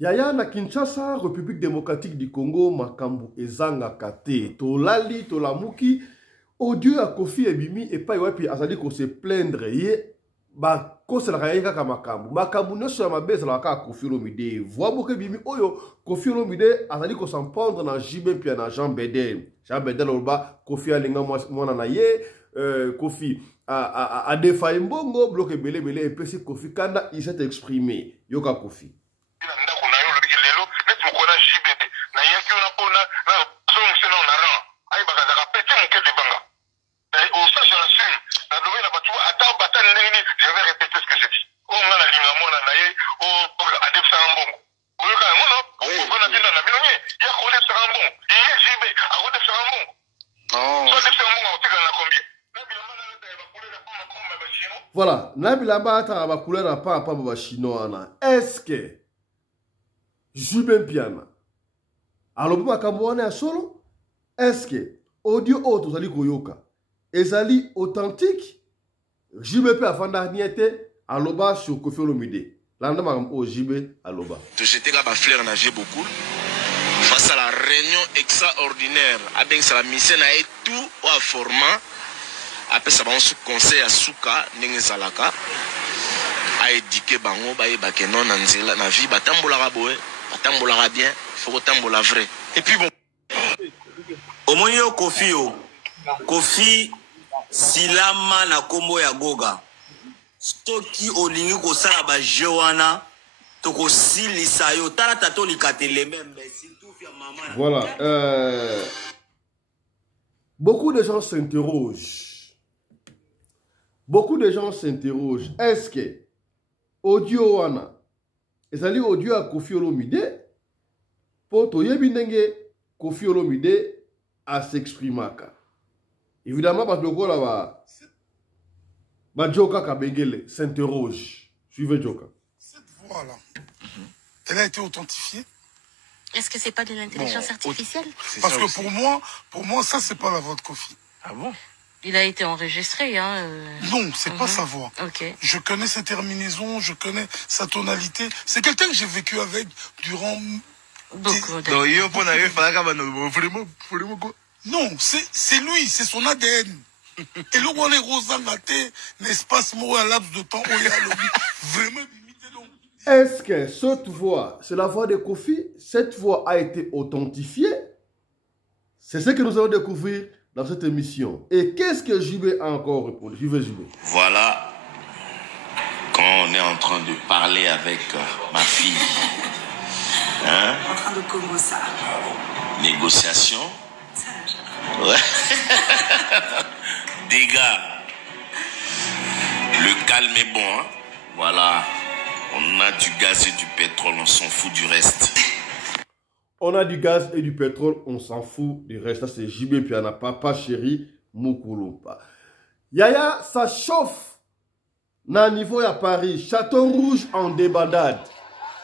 Yaya na Kinshasa, République démocratique du Congo, makambu ezanga kate, tolali, tolamuki, audio à Kofi Ebimi, et pas yopi azali ko se plaindre, ye, ba, ko se la rayeka ka makambu. Makambu ne so ma base la ka Kofi Olomide. Voix boke Ebimi, oyo, Kofi Olomide, azali ko s'en prendre na Jibé puis na Jean Bedel. Jean Bedel olba, Kofi alinga mwana na ye, Kofi a défailli mbongo, bloqué belé belé, et puis si Kofi Kanda, il s'est exprimé. Yoka Kofi. Je vais répéter ce que j'ai dit. Voilà, Nabilamba a la couleur à pas à chinois. Est-ce que Jubin Piana alors pour Makamouane à solo? Est-ce que audio auto zali koyoka ezali authentique? Jubin Piana afanda niete aloba sur Kofi Olomide. Landa makam o Jubin aloba. Te jeter la fleur na j'ai beaucoup. Face à la réunion extraordinaire, avec sa mission à tout au format. Après ça, on se conseille à Souka, Nengezalaka, à éduquer Bango, à que non, Nanzela, na vie, Batambola Raboé, Batambola bien, faut Tambola vrai. Et puis bon. Au moins, Kofi, Silama na Kombo ya Goga. Stoki olingi ko sala ba Joana, toko silisa yo, tala tato likatele même, mais c'est tout fia maman. Voilà. Beaucoup de gens s'interrogent. Beaucoup de gens s'interrogent, est-ce que audio wana ezali audio à Kofi Olomide pour toyebi ndenge Kofi Olomide a s'exprimaka. Évidemment parce que là ba Joka Kabengele s'interroge. Suivez Joka. Cette voix-là, elle a été authentifiée. Est-ce que c'est pas de l'intelligence artificielle? Parce que pour moi, ça c'est pas la voix de Kofi. Ah bon? Il a été enregistré, hein. Non, c'est pas sa voix. Ok. Je connais ses terminaisons, je connais sa tonalité. C'est quelqu'un que j'ai vécu avec durant beaucoup d'années. Non, c'est lui, c'est son ADN. Et là où on est Rosangate, l'espace moi un laps de temps où il y a vraiment limité. Est-ce que cette voix, c'est la voix de Kofi? Cette voix a été authentifiée? C'est ce que nous allons découvrir dans cette émission. Et qu'est-ce que Jubé a encore répondu? Jubé. Voilà, quand on est en train de parler avec ma fille, hein? En train de commencer. Négociation. Ça, ouais. Dégâts. Le calme est bon, hein? Voilà, on a du gaz et du pétrole, on s'en fout du reste. On a du gaz et du pétrole, on s'en fout du reste. Ça, c'est Jibé Piana, papa chéri, Moukoulompa. Yaya, ça chauffe. Na niveau à Paris, Château Rouge en débandade.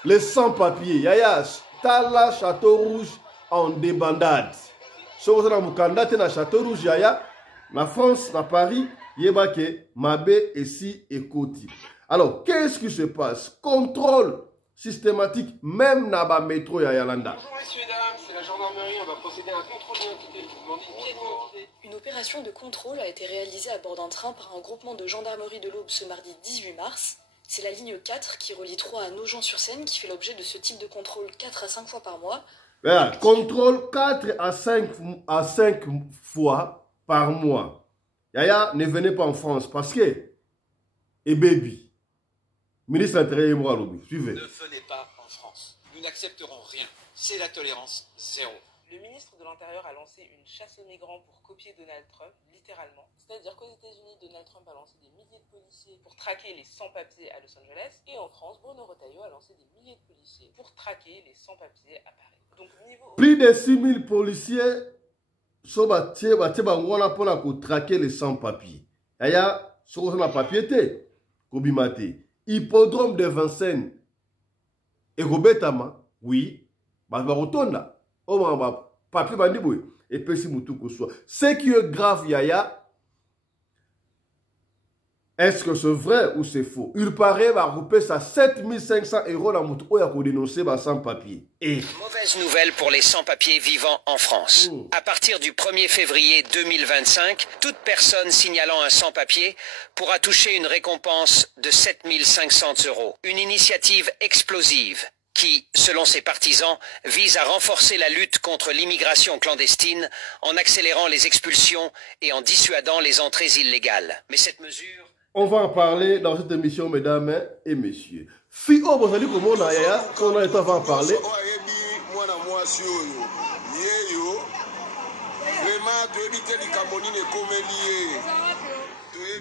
Les sans-papiers. Yaya, Tala, Château Rouge en débandade. Si vous avez un na Château Rouge, Yaya, na France, na Paris, Yebake, Mabé, Essi et Koti. Alors, qu'est-ce qui se passe? Contrôle systématique, même dans le métro Yayalanda. Bonjour messieurs et dames, c'est la gendarmerie, on va procéder à un contrôle d'identité. Vous demandez une pièce d'identité. Une opération de contrôle a été réalisée à bord d'un train par un groupement de gendarmerie de l'Aube ce mardi 18 mars. C'est la ligne 4 qui relie Troyes à Nogent-sur-Seine qui fait l'objet de ce type de contrôle 4 à 5 fois par mois. Voilà, contrôle 4 à 5 fois par mois. Yaya, ne venez pas en France parce que, et baby, ministre de l'Intérieur et moi, suivez. Ne venez pas en France. Nous n'accepterons rien. C'est la tolérance zéro. Le ministre de l'Intérieur a lancé une chasse aux migrants pour copier Donald Trump, littéralement. C'est-à-dire qu'aux États-Unis, Donald Trump a lancé des milliers de policiers pour traquer les sans-papiers à Los Angeles. Et en France, Bruno Retailleau a lancé des milliers de policiers pour traquer les sans-papiers à Paris. Donc, niveau... Plus de 6000 policiers sont pour traquer les sans-papiers. Yaya, sur la papier, Kobimate. Hippodrome de Vincennes. Et Robetama, oui, Rotonda. Oh, papier bandiboué. Et puis si moutou soit. Ce qui est grave, Yaya, Est-ce que c'est vrai ou c'est faux? Il paraît va couper ça 7500 € la moto ou à dénoncer sans papier. Et mauvaise nouvelle pour les sans-papiers vivant en France. À partir du 1er février 2025, toute personne signalant un sans-papier pourra toucher une récompense de 7500 €. Une initiative explosive qui, selon ses partisans, vise à renforcer la lutte contre l'immigration clandestine en accélérant les expulsions et en dissuadant les entrées illégales. Mais cette mesure... On va en parler dans cette émission, mesdames et messieurs. Fio, vous allez comment on va en parler.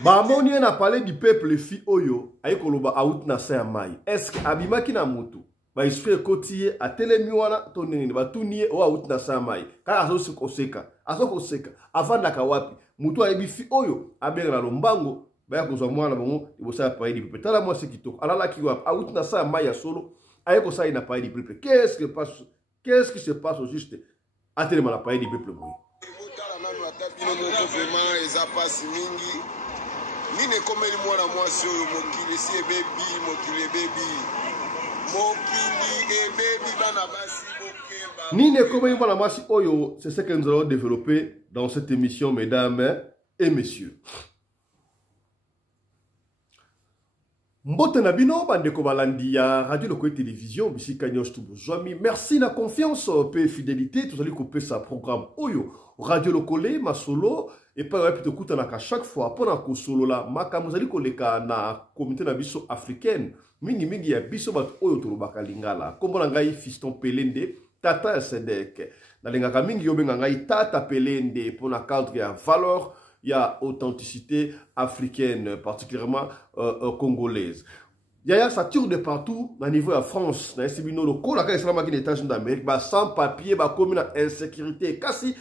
Bamoni a parlé du peuple Fioyo, aïe koloba out na sa mai. Est-ce que abimaki na mutu? Ba isfe kotiye a telemiwana tonini ba tuniye o out na sa mai. Ka azo sikoseka, avant na kawapi. Mutu ayebi Fioyo, abenga lombango. Baya kozwa mwana bango libosa ya paye dipepe. Tala moi c'est kitoko. Alala ki wap out na sa mai ya solo. Aye ko sa ina paye dipepe. Qu'est-ce qui se passe au juste? Atelema la paye dipepe boy. Nine komeli mwana mwasi oyo, c'est ce que nous allons développer dans cette émission, mesdames et messieurs. Mbote na bino bandeko balandi ya radio loko télévision bisika nyos tubozwami. Merci na confiance pe fidélité tozali couper sa programme oyo radio lokole masolo et pas ouais plutôt kuta na ka chaque fois pour na ko solo la makambo zali koleka na communauté na biso africaine mingi ya biso bat oyo tolobaka lingala kombo na ngai Fiston Pelende tata Sedek na lingaka mingi yobenga ngai tata Pelende pour na cadre ya valeur. Il y a authenticité africaine, particulièrement congolaise. Il y a ça tire de partout, au niveau de la France, dans les séminaires locaux, la États-Unis d'Amérique, sans papier, comme une insécurité. Kasi,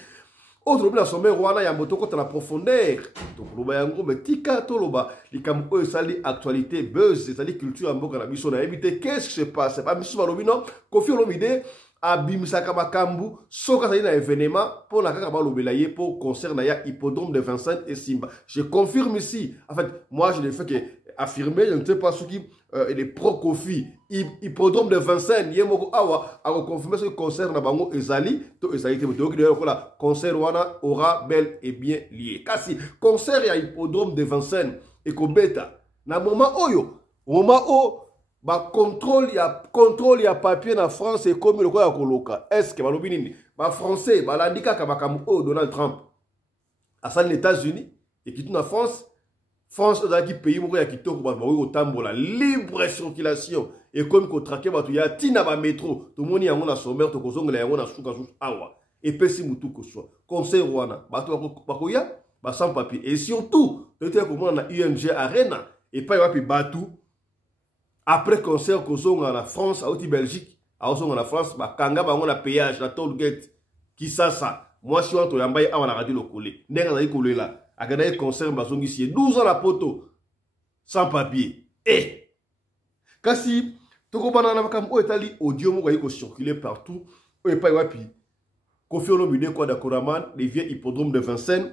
autre problème, sommet Rwanda, il y a moto contre la profondeur. Donc, il y a un gros tika toloba, les campos, ça dit actualité, buzz, ça dit culture en boka, on a évité. Qu'est-ce qui se passe? C'est pas Monsieur Balobino, Kofi Olomide. Abimisaka Makambu, soka sa na événement pour la kaka lobelaye pour concert na ya hippodrome de Vincent et Simba. Je confirme ici. En fait, moi je ne fais que affirmer, je ne sais pas ce qui est pro Kofi hippodrome de Vincent yemoko awa a confirmer ce concert na bango ezali to ezali te donc d'ailleurs la concert wana aura bel et bien lié. Kasi concert ya hippodrome de Vincent et Kobeta na moment oyo, moment o ba contrôle ya papier na France et comme le quoi ya koloka. Est-ce que balobi nini ba français ba landika ka makambo o Donald Trump à les États-Unis et qui tout na France ozaki pays moko ya kitoko ba ko tambola libre circulation et comme ko traquer ba tu ya tina ba métro to moni yango na sommaire to kozongela yango na suka awa et pesi mutu ko so conseil wana ba to ba ko ya ba sans papier et surtout peut-être comment na UMG Arena et pas yapi batu. Après concert kozonga na France, à Belgique, à la France, bakanga bango na péage, la toll gate, qui ça. Moi, je suis en train de faire la radio locale. N'est-ce pas collé là? À gagner concert, bazongi ici, 12 ans la poto, sans papier. Et, kasi, toko banana makambo etali audio mo ko circuler partout. Et pas wapi. Kofi Olomide kwa da Koraman, les vieux hippodromes de Vincennes,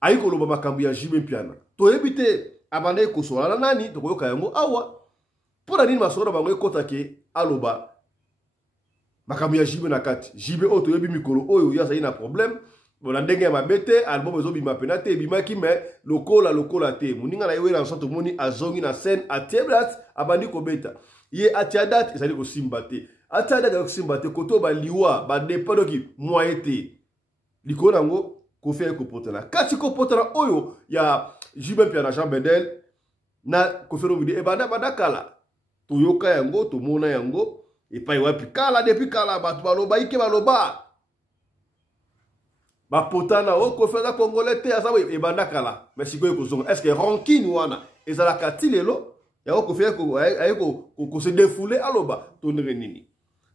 ayi ko loba makambo ya Jimé Piana. To ebite abandé ko so la nani, to ko kayango awa. Pour la ligne masoro bango kotake aloba makambo ya Jibe na kati Jibe oto yebi mikolo oyo ya sa ina problème bona ndenge ma bete album ezo bima penate bima ki me lokola te muninga na yewe na santo moni azongi na scène a teblat abandi ko beta ye atiadat ezali ko simbate atiadat ko simbate koto ba liwa ba depado ki moyete likona ngo ko fe ko potana kati ko potana oyo ya Jibe Piana Jean Bedel na ko fero vide e banda badakala toyoka yango tomona yango epai wapi kala depuis kala batu baloba ike baloba ba potana o ko fera congolais te azawe e banda kala mais sikoyo kozonga est-ce que rancune wana ezala katilelo ya ko fera ko ayeko se défouler aloba tonere nini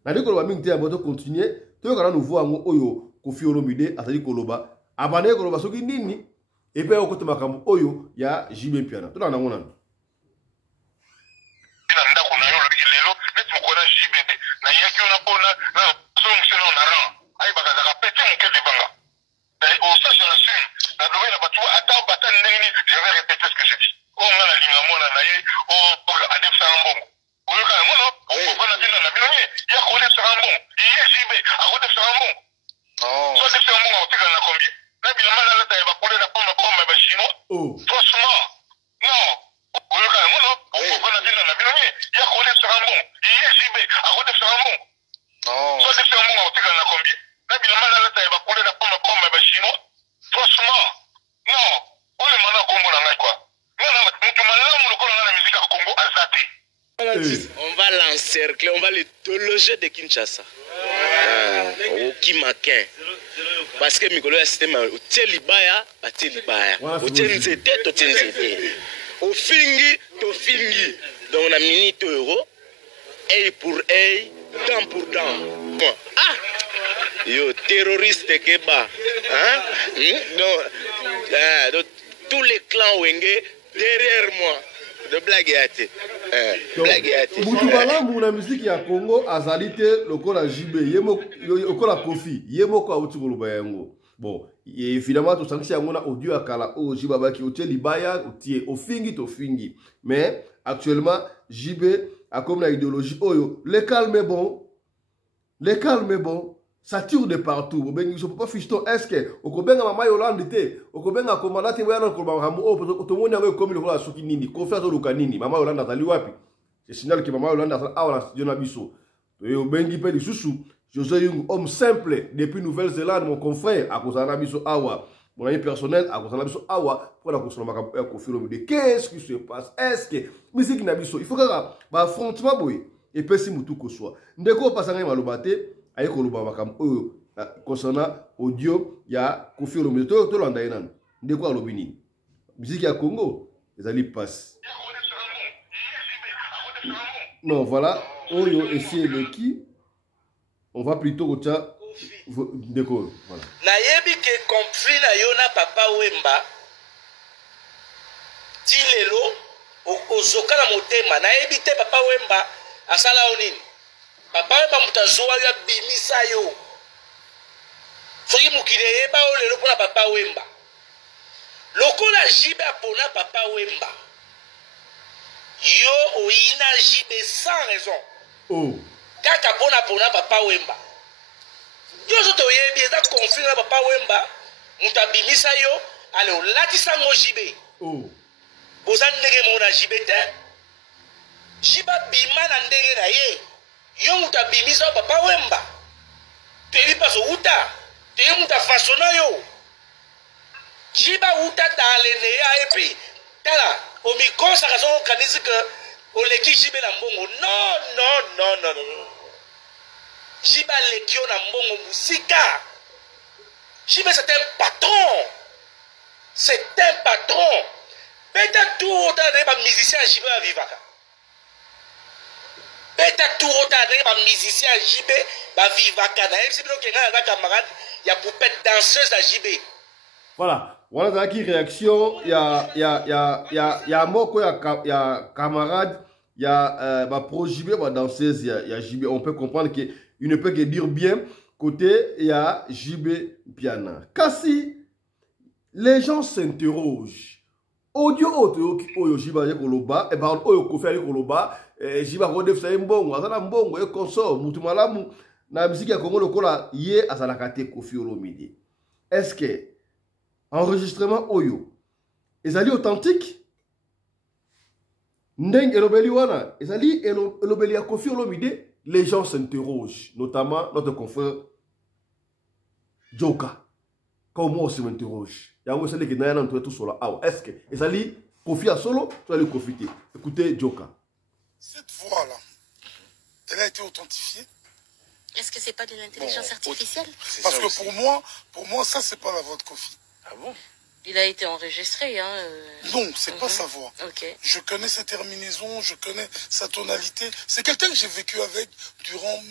na diko ba mingi te aboto continuer toyoka na nouveau yango oyo Kofi Olomide azali koloba abane koloba soki nini epai okota makambo oyo ya Jimé Piana tona nango nanu Je vais répéter ce que j'ai dit. mbongo otikala na combien na bilamba nalata ya bakole na poma poma ba chinois franchement non oyoka ngono okofana bino na bino ya kole sarambo ye jibe akode sarambo so de mbongo otikala na combien na bilamba nalata ya bakole na poma poma ba chinois franchement non oyo mana kombo na ngai quoi non mutu malamu lokola na musique ya Congo azate. On va l'encercler, on va le déloger de Kinshasa. Au Kimakin. Parce que Mikolo a système au Télibaya, à Télibaya. Au Tenzete, au Tenzete. Au Fingi, au Fingi. Donc on a minute euro. Œil pour œil, dent pour dent. Ah! Yo, terroriste Keba. Hein? Donc, tous les clans Wenge derrière moi. De blague ate. Mutubala muna musique ya Congo azalite lokola JB yemo lokola Kofi yemo kwa uti koloba yango. Bon, évidemment to sanksi yango na audio akala o JB baki otie libaya otie ofingi to fingi. Mais actuellement JB a comme la idéologie oyo le calme est bon. Le calme est bon. Ça tire de partout. Vous ne pouvez pas ficher. Est-ce que vous pouvez maman Yolande te, vous pouvez commander te voyant ko maman o parce que tout le monde a comme le voilà soki nini, confiance au lukanini. Maman Yolande atali wapi. C'est signal que maman Yolande atali awala studio na biso. Et au bengi pe di susu, José Yung homme simple depuis Nouvelle-Zélande mon confrère à cause na biso awa. Mon ami personnel à cause na biso awa pour la cause na ka Kofi Olomide. Qu'est-ce qui se passe? Est-ce que musique na biso, il faut que ba affrontement boy et pesi mutu ko soit. Ndeko pasanga malobate aye koloba makam oyo concernant audio ya Kofi Olomide to landa yenan ndeko alobi nini musique ya Congo ezali passe non voilà oyo essayer le qui on va plutôt kocha ndeko voilà nayebi ke conflit na yo na papa Wemba ti lelo ozoka na motema nayebi te papa Wemba asala onini papa Wemba mutazoa ya bimisa yo soki mukile yeba o lelo pona papa Wemba lokola jibe apona papa Wemba yo oina jibe sans raison kaka pona papa Wemba yo zo toyebi eza conflit na papa Wemba mutabimisa yo ale olatisa ngo jibe boza ndenge mona jibe te jiba bima na ndenge na ye yo muta bimisa papa Wemba tebi paso uta tebi muta fasona yo jiba uta talene ya epi tala omikosa kaso kanisi que oleki jibe na mbongo non jiba lekio na mbongo musika jibe c'est un patron peut-être tout autant de musicien jibe à vivaka peut-être tout autant de musicien JB va vivre à Canada. C'est bien qu'il y a un camarade, il y a poupette danseuse à JB. Voilà, voilà qui réaction. Il y a moko, il y a camarade, il y a pro JB, danseuse, il y a JB. On peut comprendre qu'il ne peut que dire bien côté il y a JB Piana. Kasi les gens s'interrogent. Audio oyo JB koloba, et ben oyo Kofi koloba. Jiba rodef sa mbongo azala mbongo e consort mutu malamu na musique ya Congo lokola ye azala kate Kofi Olomide. Est-ce que enregistrement oyo ezali authentique ndeng elobeli wana ezali elobeli ya Kofi Olomide? Les gens s'interrogent, notamment notre confrère Joka. Comment on s'interroge? Yango c'est que na na tout solo. Est-ce que ezali Kofi a solo ou ezali Kofi te? Écoutez Joka. Cette voix-là, elle a été authentifiée. Est-ce que c'est pas de l'intelligence artificielle? Parce que pour moi, ça, c'est pas la voix de Kofi. Ah bon? Il a été enregistré, hein. Non, c'est pas sa voix. Okay. Je connais sa terminaison, je connais sa tonalité. C'est quelqu'un que j'ai vécu avec durant...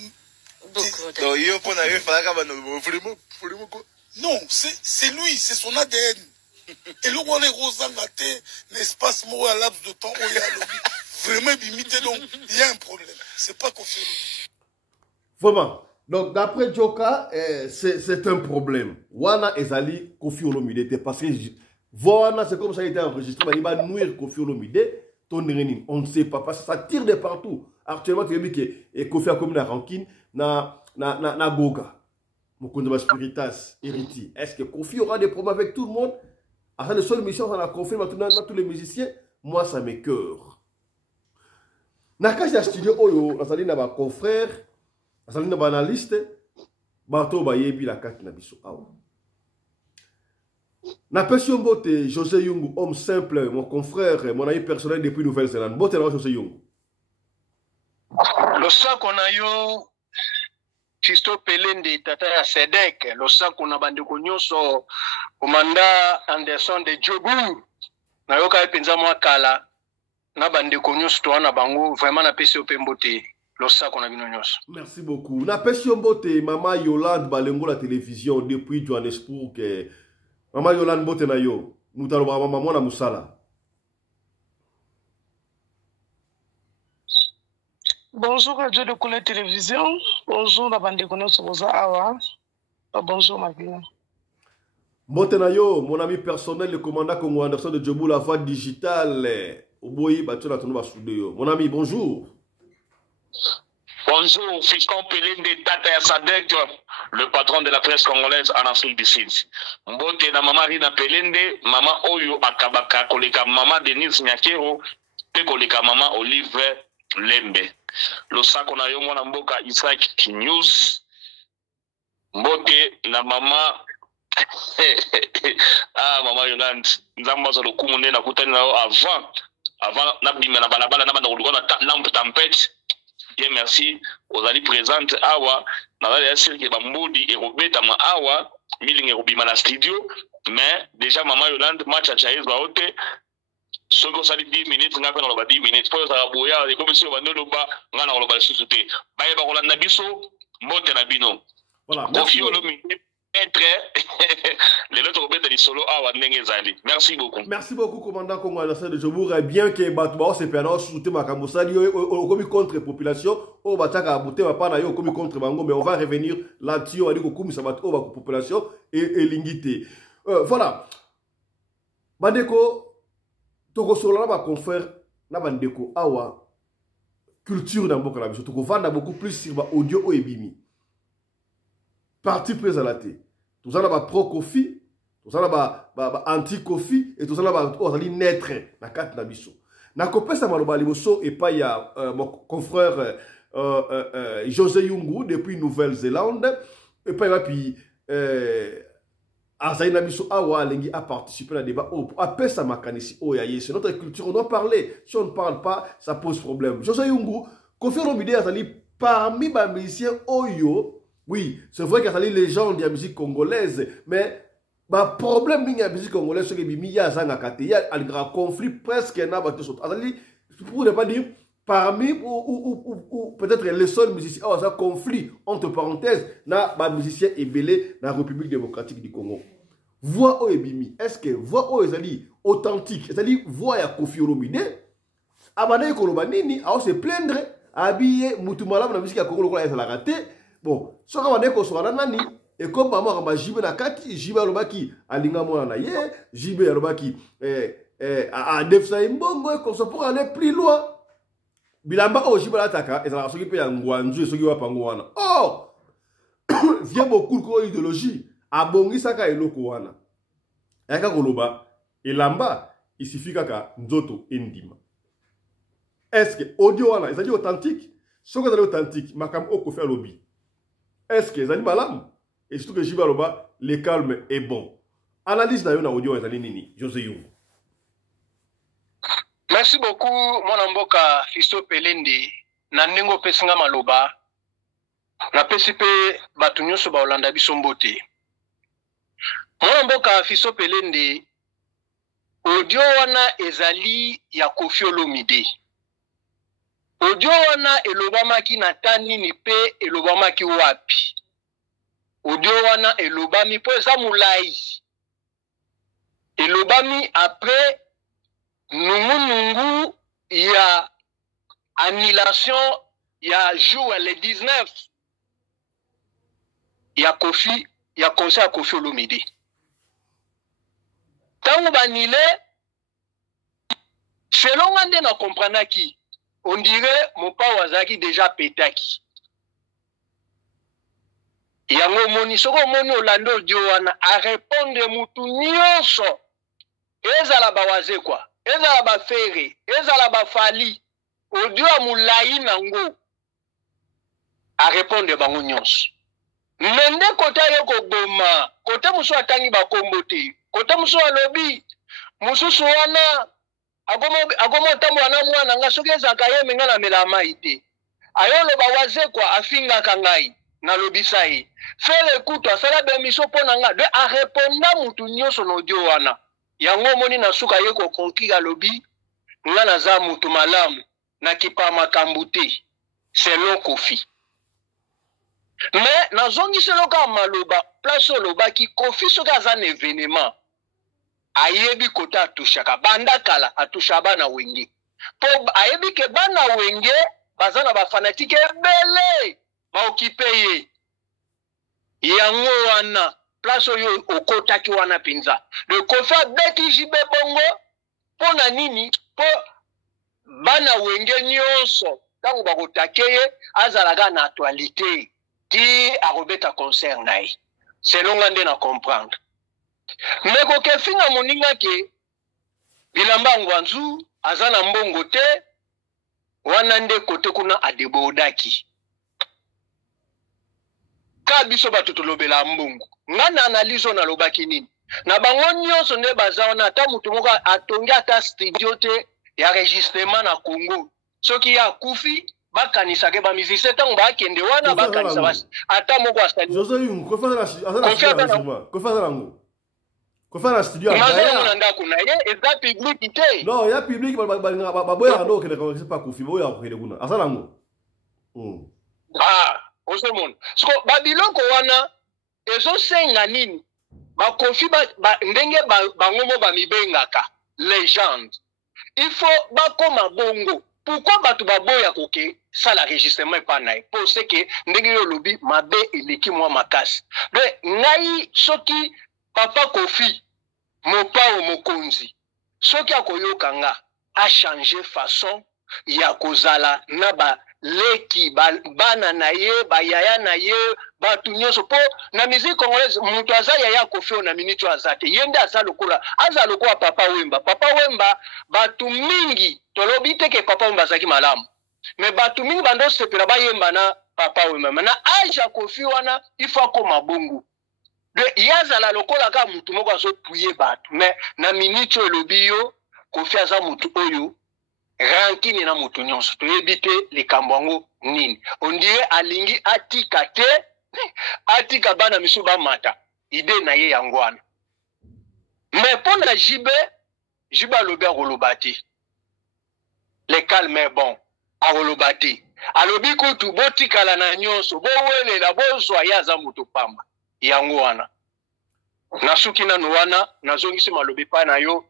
Non, c'est lui, c'est son ADN. Et le roi les Rosangate, l'espace mot à laps de temps où il y a le vraiment limité, donc il y a un problème. C'est pas Kofi Olomide. Vraiment. Donc d'après Joka, c'est un problème. Wana ezali Kofi Olomide parce que voilà, c'est comme ça a été enregistré, il va nuire Kofi Olomide. On ne sait pas parce que ça tire de partout. Actuellement, tu as vu que Kofi a comme une rancune na Goga. Mukundaba Spiritas, Hériti. Est-ce que Kofi aura des problèmes avec tout le monde? À la seule mission, on a confirmé à tous les musiciens. Moi, ça m'écoeure. Nakaji a studio Oyo, Nazali na ba confrère, Nazali na ba analyste, Bato Bayebi la carte na biso. N'appelle Mbote, José Yungu, homme simple, mon confrère, mon ami personnel depuis Nouvelle-Zélande. Mbote là, José Yungu. Le sang qu'on a eu, Fisto Pelende, Tata ya Sedek, le sang qu'on a bandé so Komanda Anderson de Djobu, na yoka penza mwa kala, na bandé konyoso to na bango, vraiment na pesi Mbote, le sang qu'on a bino nyos. Merci beaucoup. N'appelle Mbote, Maman Yolande Balengo la télévision depuis Johannesburg. Maman Yolande Mbote na yo, Moutalo Maman na Moussala. Bonjour Radio de Koulé Télévision. Bonjour la bande de Koulé Soboza Awa. Bonjour ma vie. Motenayo, mon ami personnel, le commandant Congo Anderson de Djobou, la voix digitale. Oboyi, mon ami, bonjour. Bonjour, Fiston Pelende de Tata ya Sadek, le patron de la presse congolaise en Afrique du Sud. Mbote na mama Rina Pelende, maman Oyo Akabaka, koleka mama Denise Nyakero, pe koleka mama Olive Lembe. Le sac on a eu mon mboka Isaac News. Mbote na mama maman Yolande nzamba za lokumunde na kutani na avant na bimena na balabala na banda kulikuwa na lampe tempête. Bien merci aux ali présentes awa na bale ya sirke bambudi et robeta ma awa milinge robima na studio mais déjà maman Yolande match a chaise ba hote. Ce qu'on s'est dit 10 minutes, on a fait 10 minutes. Pour ça, boya, comme si on a dit, on a fait sous-sauté. Baye ba Roland Nabiso, monte na bino. Voilà. Merci. Merci beaucoup. Merci beaucoup, commandant Congo Anderson de Djobou. Bien que Batouba c'est perno sous-sauté ma kamosali, comme contre population, au bataka abouté ma pana yo comme contre bango, mais on va revenir là-dessus, on va dire que comme ça va trop la population et l'ingité. Voilà. Bandeko toko solo na confrère na bandeko awa culture na mboka na biso toko vanda beaucoup plus sur ba audio o ebimi parti présenté tout ça na ba pro Kofi tout ça na ba anti Kofi et tout ça na ba ozali naître na carte na biso na kopesa maloba liboso et pas ya mon confrère José Yungu depuis Nouvelle-Zélande et pas puis Azaïna Biso Awa Lengi a participé à un débat. Après ça, Makanisi Oyaye, c'est notre culture, on doit parler. Si on ne parle pas, ça pose problème. José Yungu, Kofi Olomide Azali, parmi les musiciens Oyo, oui, c'est vrai qu'il y a des légendes de la musique congolaise, mais le problème de la musique congolaise, c'est qu'il y a un grand conflit presque. Pour ne pas dire, parmi ou peut-être les seuls musiciens, oh, ça conflit entre parenthèses, na ba musicien ébélé dans la République démocratique du Congo. Voix au ebimi, est-ce que voix au ezali authentique, c'est-à-dire voix ya Kofi Olomide, abana koloba nini, a se plaindre, habillé mutumala na musique ya Congo lokola ezala raté. Bon, so ka bana ko so nani et comme maman kamba jibe na kati, jibe alobaki alinga mona na ye, jibe alobaki a defsa imbongo comme ça pour aller plus loin. Bilamba ojiba ataka ezala soki pe ya ngwanzu soki wa pango wana. Oh! Vient beaucoup ko idéologie abongisa ka eloko wana. Yaka koloba elamba isifi kaka nzoto endima. Est-ce que audio wana ezali authentique? Soko ezali authentique makam oko faire lobby. Est-ce que ezali malamu? Et surtout que jiba loba le calme est bon. Analyse na yo na audio ezali nini? José Yungu. Merci beaucoup, mon mboka Fisto Pelende. Na ndenge pesinga maloba. Na pesipe batu nyonso ba Olanda biso mbote. Mon mboka Fisto Pelende. Audio wana ezali ya Kofi Olomide. Audio wana elobamaki na tani ni pe elobamaki wapi. Audio wana elobami po eza mulai. Elobami après Nungu ya annulation ya jour le 19 ya Kofi ya conseil à Kofi Olomide. Tango banile selon ande na comprendre qui on dirait mon pa wazaki déjà pétaki. yango moni soko moni olanda audio wana arépondre mutu nyonso ezala bawaze kwa ezala bafere ezala bafali audio ya molai nango arépondre bango nyonso mende kota ye koboma kota mosu atangi bakombo te kota mosu alobi mosusu wana akomo tambo wana mwana nga soki ezaka ye menga na mela mai te ayoloba waze kwa afingaka ngai nalobisa ye fere kutu asala bemiso mpo na nga de areponda mutu nyonso na audio wana yango omoni na suka ye kokonki alobi nga naza mutu malamu nakipa makambo te selon Kofi mais nazongiselo ka maloba place olobaki Kofi soki aza na événement ayebi kota atushaka banda kala atusha bana wenge po ayebi ke bana wenge baza na bafanatike ebele baokipe ye yango wana place oyo okotaki wana pinza de Kofi abeti jibe bongo mpo na nini po bana wenge nyonso ntango bakotake ye azalaka na actualité ti akobeta concert na ye selon nga nde na comprendre mais kokefinga moninga ke bilamba ngwanzu aza na mbongo te wana nde kote kuna adebodaki ka biso bato tolobela mbongo nga na analyse na lobaki nini na bango nyonso nde baza wana ata mutu moko atongi ata studio te ya registrement na Congo soki ya kufi bakanisake bamisise ntango bakende wana bakanisa basi ata moko asali Kofa na studio na ndako na ye eza public te non ya public baboya ndo kende ko pas Kofi boya ko kende kuna asala ngo osomona sko babiloko wana ezo senga nini ba Kofi ndenge bangomo bamibengaka legende il faut bakoma bongo pourquoi batu baboya koke sala registrement pa na po c'est que ndenge yo lobi mabe eleki mwa makasi de ngai soki papa Kofi mopao mokonzi soki akoyoka nga a changer façon ya kozala na ba leki bana na ye bayaya na ye batu nyonso po na musique congolaise mutu aza yaya Kofi na minute azate yende aza lokola papa Wemba batu mingi tolobi te ke papa Wemba azaki malamu mais batu mingi bando sepela bayemba na papa Wemba na aja Kofi wana ifo akoma bongo de yazala lokola ka mutu moko azo puye batu mais na minute elobi yo Kofi aza mutu oyo rankini na mutu nyonso toyebi te likambo yango nini on dirait alingi atika te atika bana misu bamata ide na ye yango wana mais mpo na jibe alobi akoloba te le calme est bon akoloba te alobi kutu botikala na nyonso bowelela bozwa ye aza mutu pamba yango wana nasuki nano wana nazongisi malobi pa na yo.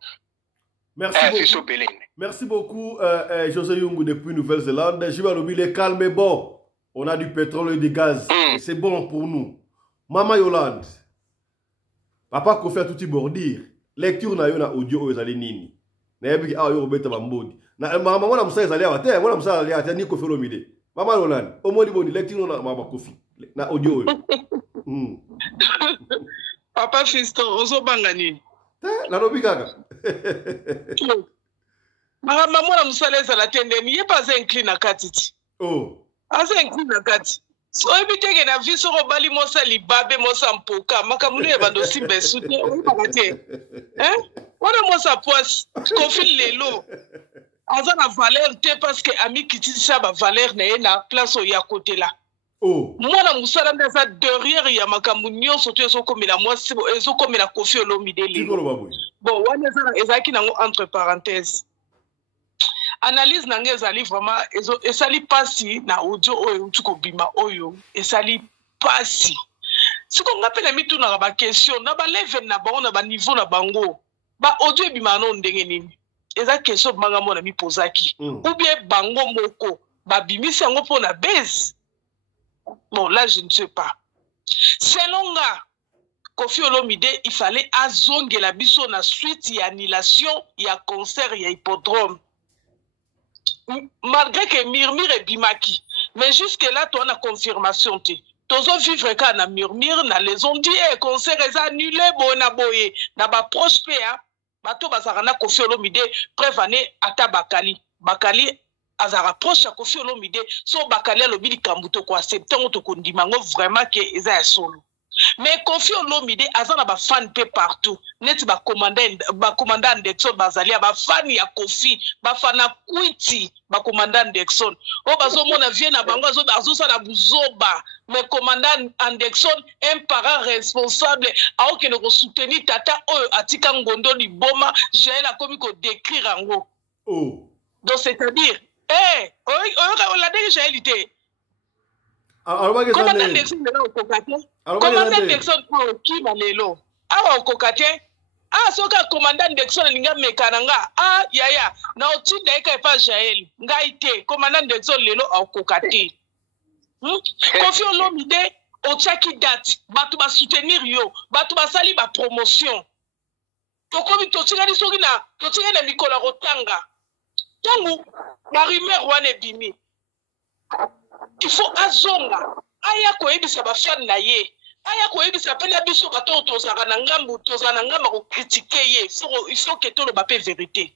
Merci beaucoup, José Yungu depuis Nouvelle-Zélande. Jibalobi, le calme est bon. On a du pétrole et du gaz. C'est bon pour nous. Mama Yolande. Papa Kofi a tout bordir. Lecture na yo na audio ezali nini. Na yebi a yo obeta bambodi. Na mama mwana musa ezali awate, mwana musa ali ate ni Kofi Olomide. Mama Yolande, omoni boni lecture na mama Kofi na audio yo. Papa Fiston, ozobanga nini? Nalobi kaka. Maman mwana musala ezala tendeni ye pas inclin na katiti. Asa inclin na kati. So ebiteke na viso ko bali mosa libabe mosa mpoka makamunu e bando simbe sute o bakate. Wana mosa poisse Kofi lelo. Aza na valeur te parce que ami kitisa ba valeur na ye na place o ya côté là. Mwana musala ndeza derrière ya makambu nyonso to ezokomela mwasi ezokomela Kofi Olomide lelo. Bon wana ezaki nango entre parenthèses. Analyse nange ezali vraiment esali pasi na audio oyo tuko bima oyo esali pasi. Siko ngapela mitu na ba question na ba level na bango na ba niveau na bango. Ba audio ebima no ndenge nini. Eza question banga mona mi posaki. Ou bien bango moko ba bimisi yango pona base. Bon là je ne sais pas. Selon nga Kofi Olomide il fallait azongela biso na suite ya annulation ya concert ya hippodrome. Malgré que Mirmire et Bimaki, mais jusque là, tu as une confirmation. tozo vivre ka na murmure na les on dit concert est annulé bona boye na ba prospère bato bazaka na Koffi Olomide prévané ata bakali azara proche ya Koffi Olomide so bakali alobi likambo to ko accepter to ko ndimango vraiment que eza ya solo. Mais Koffi Olomide azana ba fan pe partout net ba commandant Ndexon bazali ba fan ya Koffi ba fana kwiti ba commandant Ndexon o bazo mona vient na bango azo sala buzoba mais commandant Ndexon un parent responsable a aucun ko soutenir tata oyo atika ngondo liboma j'ai la komi ko décrire ngo donc c'est-à-dire la déjà élité commandant Ndexon là au kokate commandant Ndexon qui va lelo awa au kokate soka commandant Ndexon linga mekananga yaya na otinda eka pa Jael ngaite commandant Ndexon lelo au kokate Koffi Olomide otiaki date batu ba soutenir yo batu ba sali ba promotion tokomi totikali soki na mikolo rotanga tangu ba rumeur wane bimi il faut azonga aya koyebisa ba fan na ye aya koyebisa pena biso bato tozaka na ngambu ko critiquer ye il faut que to lo ba pe vérité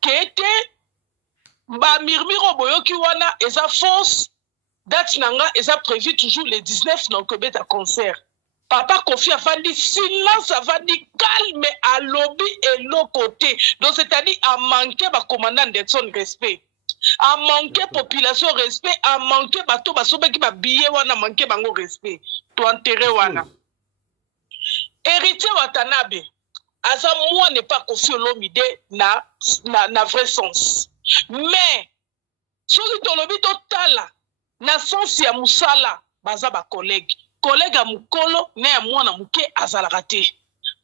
kete ba murmure boyoki wana eza fausse date nanga eza prévu toujours le 19 na okobeta concert papa Koffi avandi silence avandi calme à lobby et l'autre côté donc c'est-à-dire a manqué ba commandant Ndexon respect a manqué population respect a manqué bato basobeki ba billet wana manqué bango respect to enterrer wana héritier Watanabe aza moi n'est pas Koffi Olomide na vrai sens mais soki tolobi totala na sens ya musala baza ba collègue a mukolo na ya mwana muke azalaka te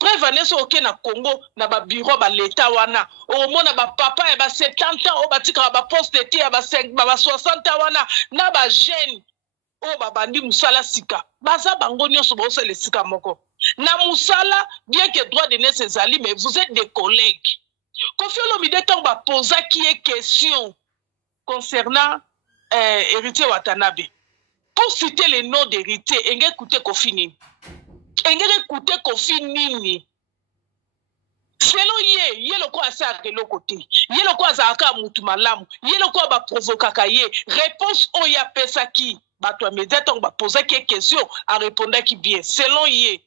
prévané so oke na Congo na ba bureau ba leta wana o mona ba papa ya ba 70 ans o batika ba poste te ya ba 60 wana na ba jeune o ba bandi musala sika baza bango nyonso ba osele sika moko na musala bien que droit de naissance ezali mais vous êtes des collègues Koffi Olomide tant ba posa qui est question concernant héritier Watanabe. Pour citer les noms d'héritiers, engé écouter Koffi Nini. Engé écouter Koffi Nini. Selon ye le quoi ça de l'autre côté. Ye le quoi ça aka mutu malamu. Ye le quoi ba provokaka ye. Réponse oya pesa ki. Ba toi médiateur ba poser qui question à répondre qui bien. Selon ye.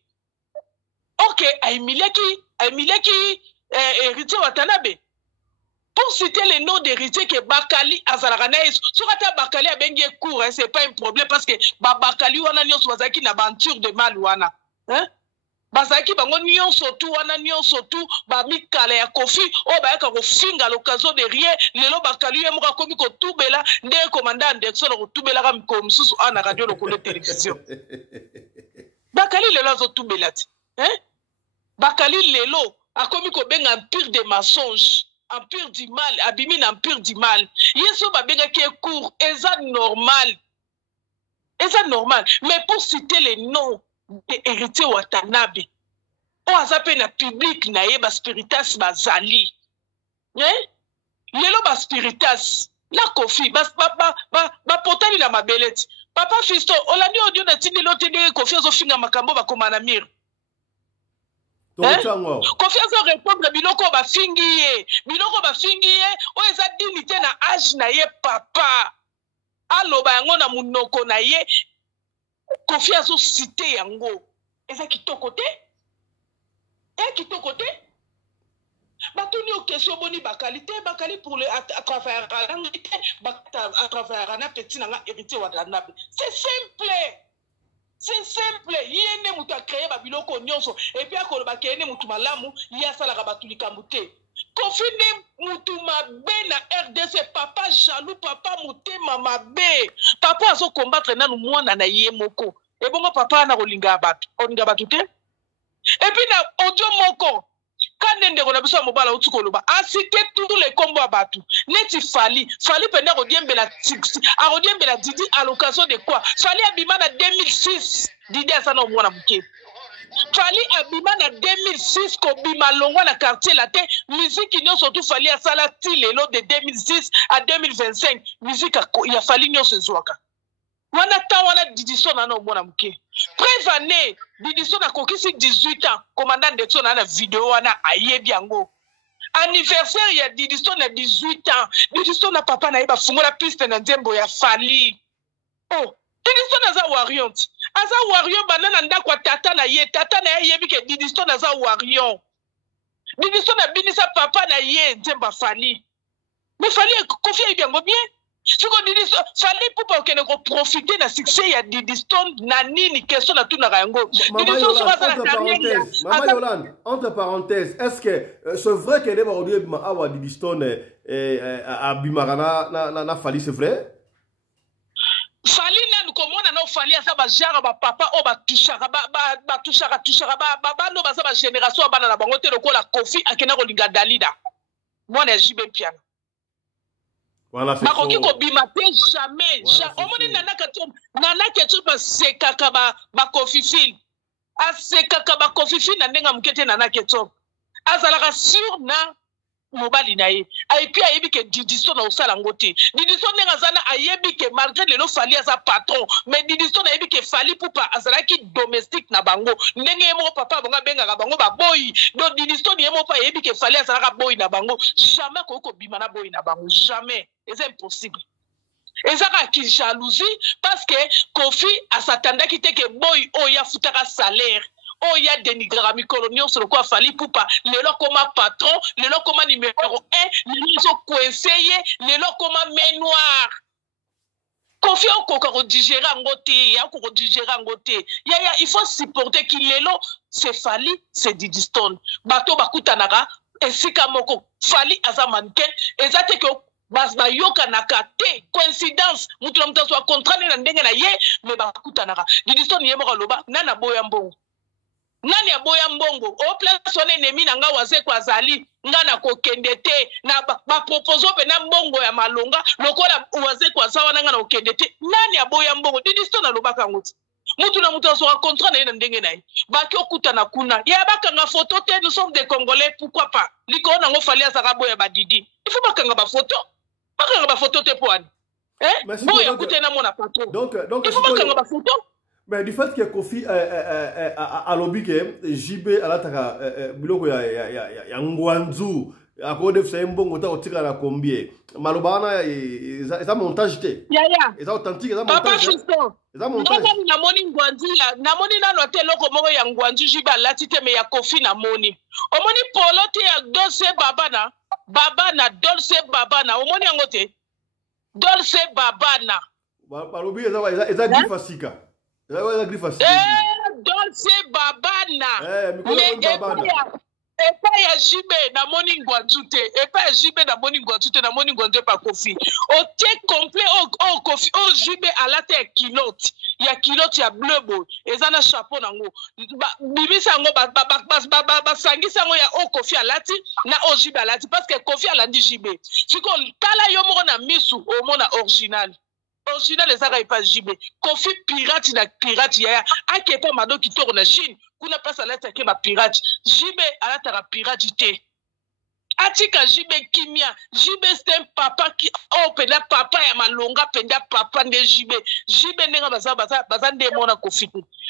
OK, Aimileki héritier Watanabe. Pour citer les noms d'héritiers que Bakali Azalaranes, Surata Bakali a bengi court, c'est pas un problème parce que Bakali wana nyonso bazaki na banture de mal wana. Hein? Bazaki bango nyonso tu wana nyonso tu ba mikala ya Koffi o ba yaka ko finga l'occasion de rien, lelo Bakali yemoka komi ko tubela nde commandant Ndexon ko tubela ka mko msusu ana radio lokolo télévision. Bakali lelo zo tubela ti. Hein? Bakali lelo akomi ko benga empire de mensonges. Empire du mal, abimine empire du mal. Yeso babenga qui est court, est normal. Est normal. Mais pour citer les noms des héritiers Watanabe, on a zappé na public na ye ba spiritas bazali. Hein? Lelo ba spiritas, la Koffi, ba potani na mabeleti. Papa Fisto, olandi audio na tindi lote de Koffi ozo finga makambo ba komana mir. Koffi azo répondre biloko ba fingiye o eza dignité na âge na ye papa aloba yango na munoko na ye Koffi azo cité yango eza kitoko te batuni o question boni bakali pour le à travers na petit na héritier Watanabe c'est simple yene mutu a créé babiloko nyonso et puis akoloba kene mutu malamu ya sala ka batulika mute Koffi ne mutu mabe na RDC papa jaloux papa mutema mabe papa azo combattre nanu mwana na ye moko et bongo papa na kolinga batu te et puis na audio moko quand ndeko na biso mobala utukoloba a cité tous les combos batu neti fali penda rodiembela Didi à l'occasion de quoi Fali abima na 2006 Didi asana mwana muke Fali abima na 2006 ko bima longwa na quartier la te musique nyonso surtout Fali asala ti lelo de 2006 à 2025 musique ya Fali nyonso ezwaka wana ta wana Didiso na mwana muke preuve année Didiso na kokisi 18 ans commandant de son na vidéo wana ayebi yango anniversaire ya Didiso na 18 ans Didiso na papa na yeba fungola piste na nzembo ya Fali oh Didiso na za warion aza warion banana ndakwa tata na yebi ke Didiso na za warion Didiso na binisa papa na ye nzemba Fali mais Fali confie bien bien siko Didiso Fali pour que ne profiter na succès ya Didiso na nini question na tuna yango Didiso so va na carrière Maman Yolande entre parenthèses est-ce que c'est vrai que les barodier ma awa Didiso a bimarana na Fali c'est vrai Fali na komona na Fali asa ba jara ba papa o ba tushaka ba tushaka ba no ba sa ba génération bana na bango te lokola Kofi akena ko linga Dalida mwana jibe piano voilà c'est bakoki ko bimate jamais omoni nana ketso ba sekaka ba Kofi fil asekaka ba Kofi fil na ndenga mukete nana ketso azalaka sur na mobali na ye ayebi ayebi ke Didiso na osala ngote Didiso ndenga zana ayebi ke malgré lelo Fali aza patron mais Didiso na ayebi ke Fali pupa azalaki domestique na bango ndenge ye moko papa bonga benga bango ba boy donc Didiso ni ye moko ayebi ke Fali azalaka boy na bango jamais ko bima na boy na bango jamais c'est impossible ezaka ki jalousie parce que Kofi asatandaki te ke boy o ya futaka salaire oh il y a dénigré mikolo nyonso le quoi Fali pupa lelo koma patron lelo koma numéro 1 lelo so coinceye lelo koma main noir Kofi on digérer ngote ya ko digérer ngote ya il faut supporter qu'il lelo c'est Fali c'est Didisto bato bakutanaka esika moko Fali aza mannequin ezate ko bas ba yoka nakate coïncidence mutu na mutu so contrat na ndenge na ye mais bakutanaka Didisto ni yemo loba nana boya mbongo nani aboya mbongo o place one nemi na nga waze kwa zali nga na kokende te na ba proposo pe na mbongo ya malonga lokola waze kwa zawa nga na kokende te nani aboya mbongo Didisto na lobaka ngoti mutu na mutu asoka contrat na ye na ndenge na ye baki okuta na kuna ya bakanga photo te nous sommes des Congolais pourquoi pas liko na ngo Fali azaka boya ba Didi il faut bakanga ba photo te poani boya kuta na mona patron donc il faut bakanga ba photo. Mais du fait que Kofi a lobby que JB alataka biloko ya ngwanzu akode fsa mbongo ta otika la combien malobana eza montage te eza authentique eza montage eza montage na moni ngwanzu na moni na note loko moko ya ngwanzu JB alati te me ya Kofi na moni omoni polo te ya Dolce Babana Dolce Babana omoni yango te Dolce Babana balobi eza gifasika Dolce Babana epa ya JB na moni ngwanzu te epa ya JB na moni ngwanzu te na moni ngwanzu pa Kofi o te complet o Kofi o JB alate ya kilote ya bleu boy ezana chapeau nango bimisa ngo basangisa ngo ya o Kofi alati na o JB alati parce que Kofi alandi JB siko tala yo moko na misu o mona original les arais pas JB Kofi pirate na pirate ya akepa mado kitoko na Chine kuna place alata ke ba pirate JB alata pirate te atika JB kimia JB c'est un papa qui penda papa ya malonga penda papa nde JB nenga baza nde mona Kofi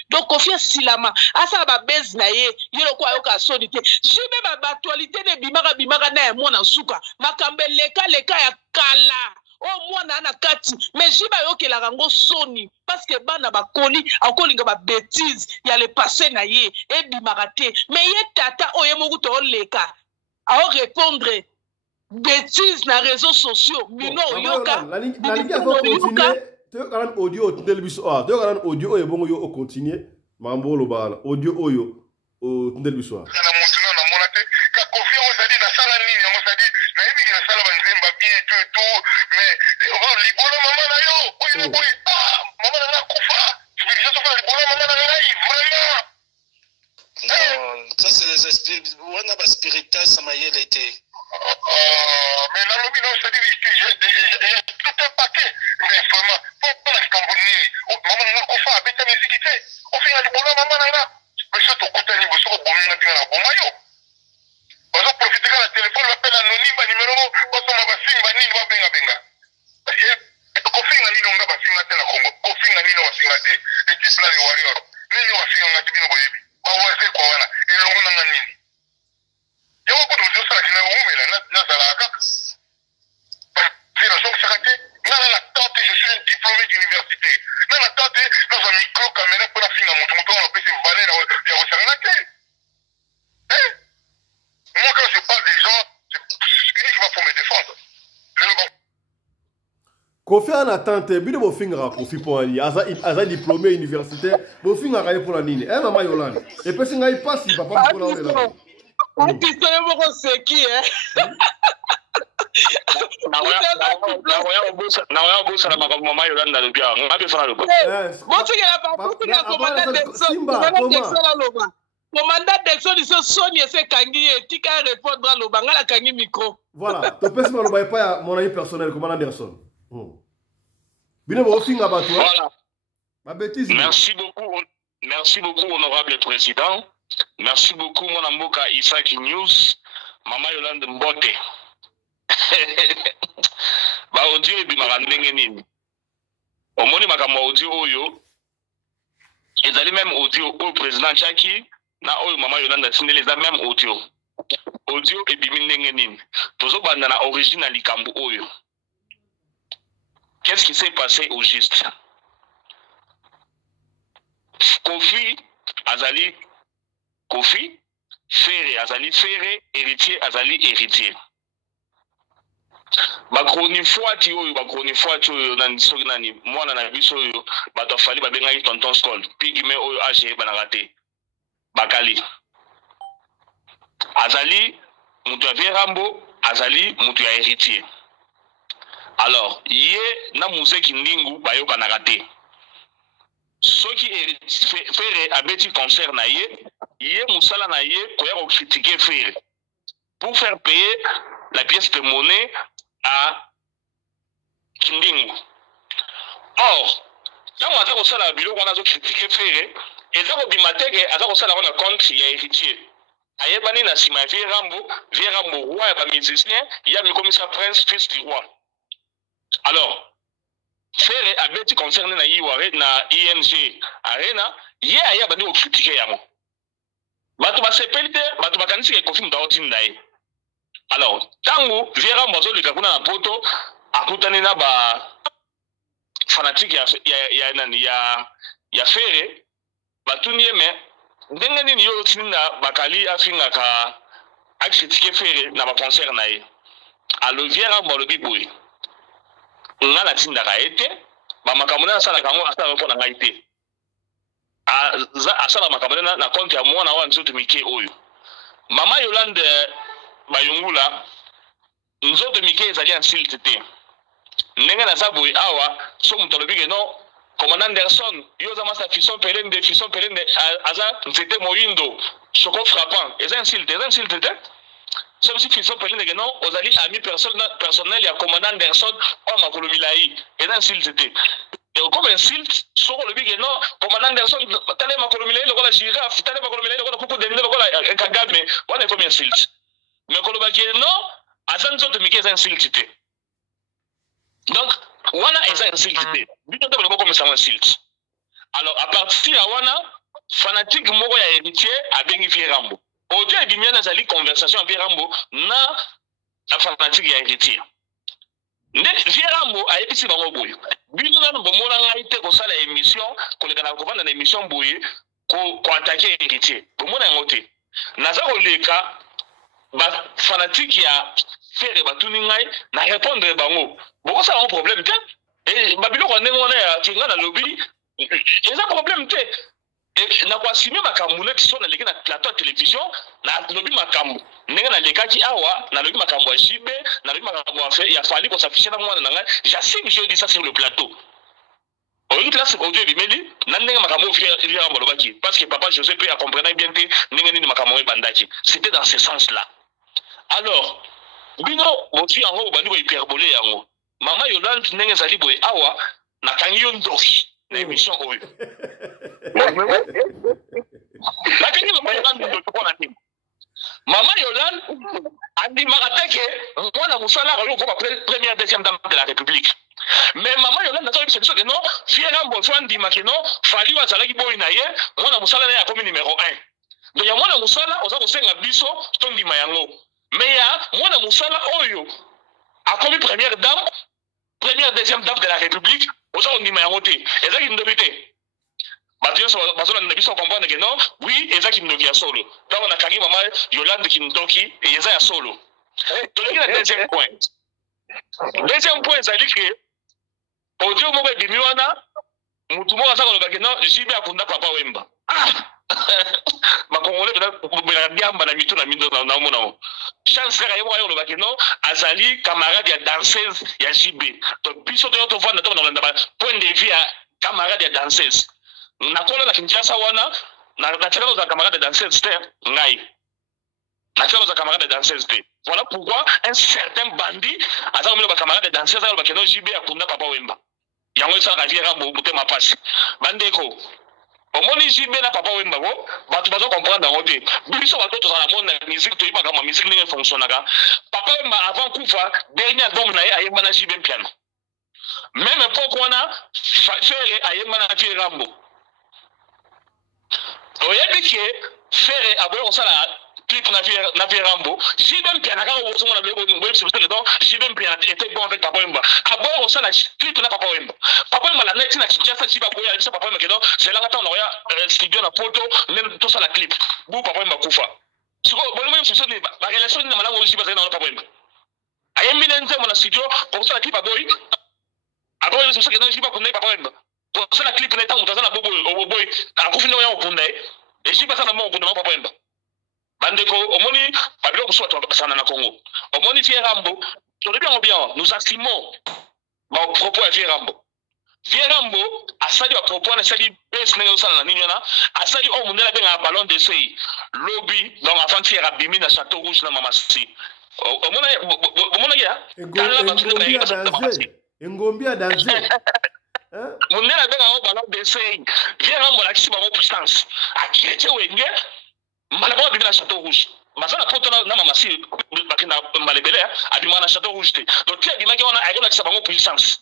donc Kofi silama asa ba base na ye yelo kwa yoka soni te JB ba actualité ne bimaka na ya mona suka makambe leka ya kala oh mwana na kati mais JB yokela rango soni parce que bana bakoli akolinga ba bêtise ya le passé na ye e bimarate mais ye tata oye moku to leka a répondre bêtise na réseaux sociaux mino yoka la ligue a continuer te karan audio telbiso te karan audio oyo bongo yo o continuer mambolo bana audio oyo o telbiso na mutuna na monate ka Kofi on sadi na sala nini on sadi na ebi na sala banzemba bien tout mais libolo mama na yo oyo boy mama na kufa tu veux dire ça libolo mama na ngai vraiment non ça c'est les esprits wana ba spirituel ça m'a yel été mais na lobi non sadi tout un paquet mais vraiment pour la camboni mama na kufa beta musique te on fait la libolo mama na mais ça to kota ni boso bomi na tina na bomayo bazo profiter la téléphone l'appel anonyme ba numéro baso na basinga nini ba benga Kofi na nini nga basinga te na Congo Kofi na Blood Warrior. Nini wafinga ngati bino boyebi. Kwa waze kwa wana. Elongo nanga nini. Yawa kudu mzosala kina umela na zalaka. Zira zonk sakate. Nana la tante, je suis un diplômé d'université. Nana tante, dans un micro caméra pour la finga mutu on appelle ses valeurs ya wasangate. Moi quand je parle des gens, c'est uniquement pour me défendre. Kofi en attente, bide bo fingra Kofi pour ali. Aza diplômé universitaire, bo fingra kaye pour la nini. Maman Yolande. Et puis singa il passe papa pour la là. Artiste moko seki na waya bosa na mama Yolande na bia. Ngabe fana lo. Motikela pa motikela commandant Dexon. Commandant Dexon il se soigne c'est kangi tika répondre à l'obanga la kangi micro. Voilà, to pèse ma lo ba pas mon ami personnel commandant Dexon. Bine bo finga ba toi. Voilà. Ma bêtise. Merci beaucoup honorable président. Merci beaucoup mon amboka Isaac News. Mama Yolande Mbote. Ba audio ebimaka ndenge nini. Omoni makambo audio oyo. Ezali même audio au président Chaki na oyo Mama Yolande atindeli eza même audio. Audio ebimi ndenge nini. Tozobanda na original likambo oyo. Qu'est-ce qui s'est passé au juste? Kofi Azali Kofi, Ferré Azali Ferré, héritier Azali héritier. Bakroni fuati oyo nani soki nani mwana na biso oyo bato afali babengai tonton Skol pigme oyo age banakate bakali Azali mutu ya Vierambo Azali mutu ya héritier. Alors, yé na museki ndingu bayoka nakate. Soki Ferré abeti concert na yé musala na yé koya ko critiquer Ferré pour faire payer la pièce de monnaie à Kindingu. Or, quand on a ko la bilo on a critiquer Ferré et ça ko bimateke aza ko sala na compte ya héritier. Ayebani na sima Vierambo roi ya ba musicien, ya mi commissaire prince fils du roi. Alors, Ferré a bêti concerné na Iware na ING Arena, yé aya bandi ko critiquer yango. Bato ba sepelite, bato ba kanisi ke Kofi mutaoti ndaye. Alors, tango Vierambo bazo leka kuna na poto, akutani na ba fanatique ya Ferré, batuni yeme, ndenge nini yo tinina bakali afinga ka a critiquer Ferré na ba concert na ye. Alors Vierambo lobi boy. Nga la tinda ka ete ba makamuna sala kango asala mpona ngai te asala makamuna na compte ya mwana wa nzoto mike oyo Mama Yolande bayungula nzoto mike ezali insulte te ndenge na sabu awa so mutalobi ke no commandant Anderson yo za masa Fisson Pelende aza nzete moyindo choko frappant eza insulte te. Sauf si Fisson Pelende que non, aux alliés amis personnels, il y a commandant Anderson, homme à Kolomilai, et dans insulte. Et comme insulte, sur le big non, commandant Anderson, t'allais ma Kolomilai, le rôle la girafe, t'allais ma Kolomilai, le rôle la coupe de le rôle la Kagame, on est comme insulte. Mais Kolomaki non, à Zanzo de Mickey est insulté. Donc, Wana est insulté. But de le comme ça insulte. Alors, à partir de Wana, fanatique Moro ya héritier a bénéficié Rambo. Audio et bien nazali conversation avec Vierambo na la fanatique ya héritier. Ne Vierambo a épisi bango boye. Bino na bomona ngai te ko sala émission ko leka na ko vanda na émission boye ko attaquer héritier. Bomona ngote. Naza ko leka ba fanatique ya Ferré batuni ngai na répondre bango. Boko ça un problème te. Et babilo ko ndengona ya kinga na lobby. Eza problème te. Na kwa simi makambu ne kiso na leki na plateau de télévision na lobi makambu ndenge na lekaki awa na lobi makambu ya jibe na lobi makambu ya fali ko s'afficher na mwana nanga j'assume que je dis ça sur le plateau au lieu place audio bimeli na ndenge makambu via malobaki parce que papa José peut comprendre bien te ndenge ni makambu e bandaki c'était dans ce sens là. Alors bino bofi yango bandi ko hyperbole yango Mama Yolande ndenge zali boy awa na kanyo ndoki na émission oyo. Mama Yolande a dit Marateke, moi la moussala, première, deuxième dame de la République. Mais Maman Yolande n'a pas c'est biso que non Fierambo Fandima que non fali wa zalaki boy na ye mwana musala na ya comme numéro 1 donc ya mwana musala oza kosenga biso to ndima yango mais ya mwana musala oyo a comme première dame première deuxième dame de la République oza ndima yango te ezaki ndobité Mathieu Bazola n'a pas comprendre que non, oui, Eza Kindoki a solo. Donc on a carré maman Yolande Kindoki et Eza a solo. Donc le deuxième point. Deuxième point, ça dit que au Dieu mauvais bimiwana, mutumo asa ko bakena jibe akunda papa wemba. Ma congolais peut diamba na mitu na mindo na mona. Chance ka yebo ayo bakena azali camarade ya danseuse ya jibe. Donc biso to vanda to na point de vue ya camarade ya danseuse. Nakola na Kinshasa wana na tena za camarade de danseuse ngai na tena za camarade de danseuse voilà pourquoi un certain bandit aza comme le camarade de danseuse ayo bakeno jibe akunda papa wemba yango isa ka viera bote mapasi bandeko omoni jibe na papa wemba ko batu bazo comprendre ngote biso bato to na monde na musique to iba kama musique ne fonctionnaka papa wemba avant kufa dernier album na ye ayemba na jibe piano même époque wana faire ayemba na Fierambo. Oyebi ke faire aboye osala clip na Fierambo, Jibem Piana ka o soma na lebo ngwe se que donc Jibem Piana était bon avec Papa Wemba. Aboye osala clip na Papa Wemba. Papa Wemba la net na Kinshasa Jiba boye avec Papa Wemba que donc c'est là quand on a studio na photo même tout ça la clip. Bu Papa Wemba kufa. Siko bon même se ne ba relation na malango Jiba na Papa Wemba. Ayembi nze mo na studio pour ça la clip aboye. Aboye se que donc Jiba kunai Papa Wemba. Pour ça la clip na tango tazana bobo boy akufina ya okunda et Jiba sana mo okunda Papa Wemba. Bandeko, omoni, Pablo Kousou a na Congo. Omoni Fierambo, nous estimons mon propos à Fierambo. Fierambo, a sali à propos, a sali bes néosal na ninyona, a sali au monde la benga ballon de sei, lobby dans la frontière Bimi na Château Rouge na Mamasi. Omona ya, Ngombi a danger. Monde la benga au ballon de sei, Fierambo la kisi ba puissance. A kiete wenge. Malabo bimi na Château Rouge. Mazana poto na mamasi bakina malebele abima na Château Rouge te. Donc tia bimaki wana ayona kisa bango puissance.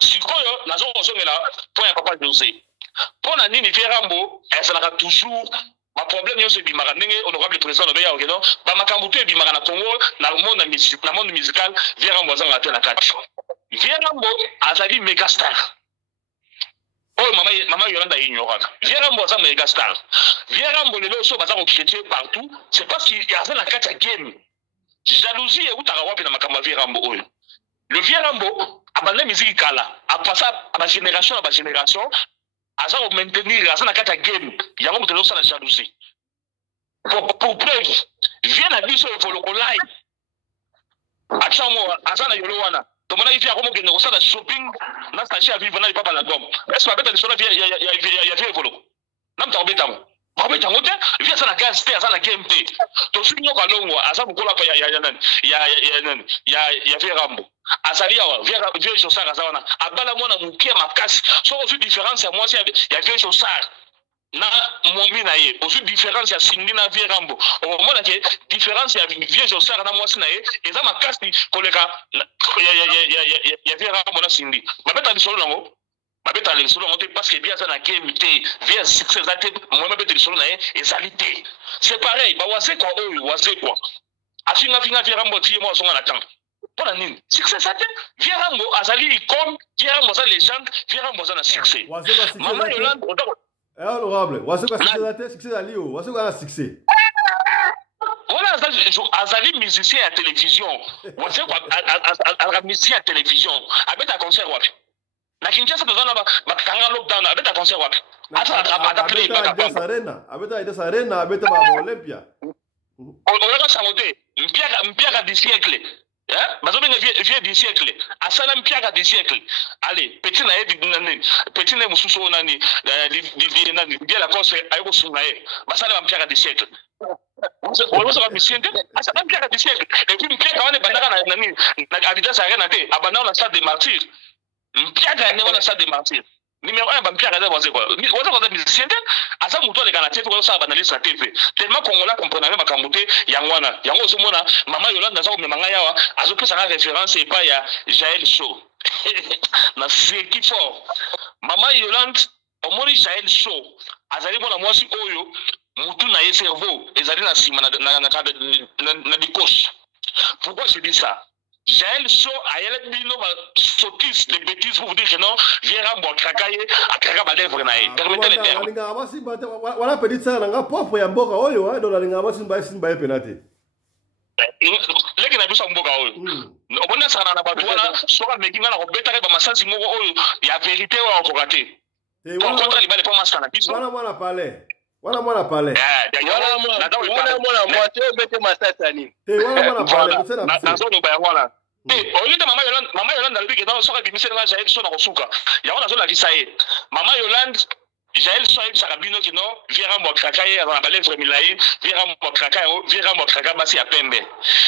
Sikoyo nazo kozongela point ya papa José. Pona nini Fierambo esalaka toujours ma problème yo se bimaka ndenge honorable président Obeya Okedo ba makambu te bimaka na Congo na monde musical Fierambo azanga te na kati. Fierambo azali méga star. Oh maman Yolanda ignorante. Fierambo ça méga star. Fierambo le so baza ko critiquer partout, c'est parce qu'il y a la carte game. Jalousie et utaka wapi na makamba Fierambo oyo. Le Fierambo abandonne musique kala, a passé à la génération aza ko maintenir aza na carte game. Yango mutelo ça la jalousie. Pour preuve, vient à biso il faut le live. Achamo aza na yolo wana. Tomona ifi akomo kende kosala shopping na station vivre na papa la gomme. Est-ce que beta lisolo ya volo. Nam ta beta mo. Ba beta ngote via sana gas te sana game te. To sunyo ka longo asa mukola pa ya Fierambo. Asali awa via chaussard asa wana. Abala mona mukia makasi. So ozu différence ya mwasi ya via chaussard. Na mombi na ye ozu différence ya Cindy na Fierambo o mona ke différence ya vieux chaussard na mwasi na ye eza makasi koleka ya Fierambo na Cindy babeta lisolo nango babeta lisolo nango te parce que bien ça na game te via succès za te moi babeta lisolo na ye ezali te c'est pareil ba wase quoi oyo wase quoi afinga Fierambo tie moi songa na temps pona nini succès ça te Fierambo azali icône Fierambo za légende Fierambo za na succès maman Yolande honorable, wase kwa succès à Lio, wase kwa succès. Voilà, azali musicien à télévision. Wase kwa musicien à télévision. Abeta concert wapi. Na Kinshasa tozana ba kanga lockdown abeta concert wapi. Ata play ba arena, abeta arena, abeta ba Olympia. On samote, mpiaka du siècle. Bazo benga vieux du siècle. Asala mpiaka du siècle. Allez, petit na yedi nani, petit na mususu nani, nani, bien la course ayoko sungaye. Basala mpiaka du siècle. On va mission asala mpiaka du siècle. Et puis mpiaka wana bandaka na nani, na Adidas Arena te, abana na stade des martyrs. Mpiaka ne wana stade des martyrs. Numéro 1 ba mpiaka za waze quoi. Waze kwa musicien te, asa muto le kana te ko sa banaliste na TV. Tellement Congola comprendre makambo te yangwana. Yango zo mona mama Yolanda za ko memanga yawa azopesa na référence et pas ya Jaël Show. na seki fort mama Yolande omoni Jaël Show azali mwana mwasi oyo mutu na ye cerveau ezali na sima na bikoshe. Pourquoi je dis ça? Jaël Show a eu bino ba sotis de bêtises pour vous dire que non, viens rambo krakaye akraka ba lèvre na ye. Permettez les termes. Alinga basi bata wala petit ça nga propre ya mboka oyo do alinga basi simba penate. Leki na biso mboka oyo. Obona sana na batu wana soka mekinga na kobeta ba masansi moko oyo ya vérité wa okokate. Pour contre libale pas masana biso. Wana mwana pale. Wana mwana pale. Wana mwana mwate obete masasa ni. Wana mwana pale kusena. Na zone ba wana. Oyita mama Yolande alibiki dans soka bimisela na Jaël Show na kosuka. Ya wana zone la kisaye. Mama Yolande Jaël Show sakabino kino viera mo krakaye avant la lèvre milai viera mo kraka basi ya pembe.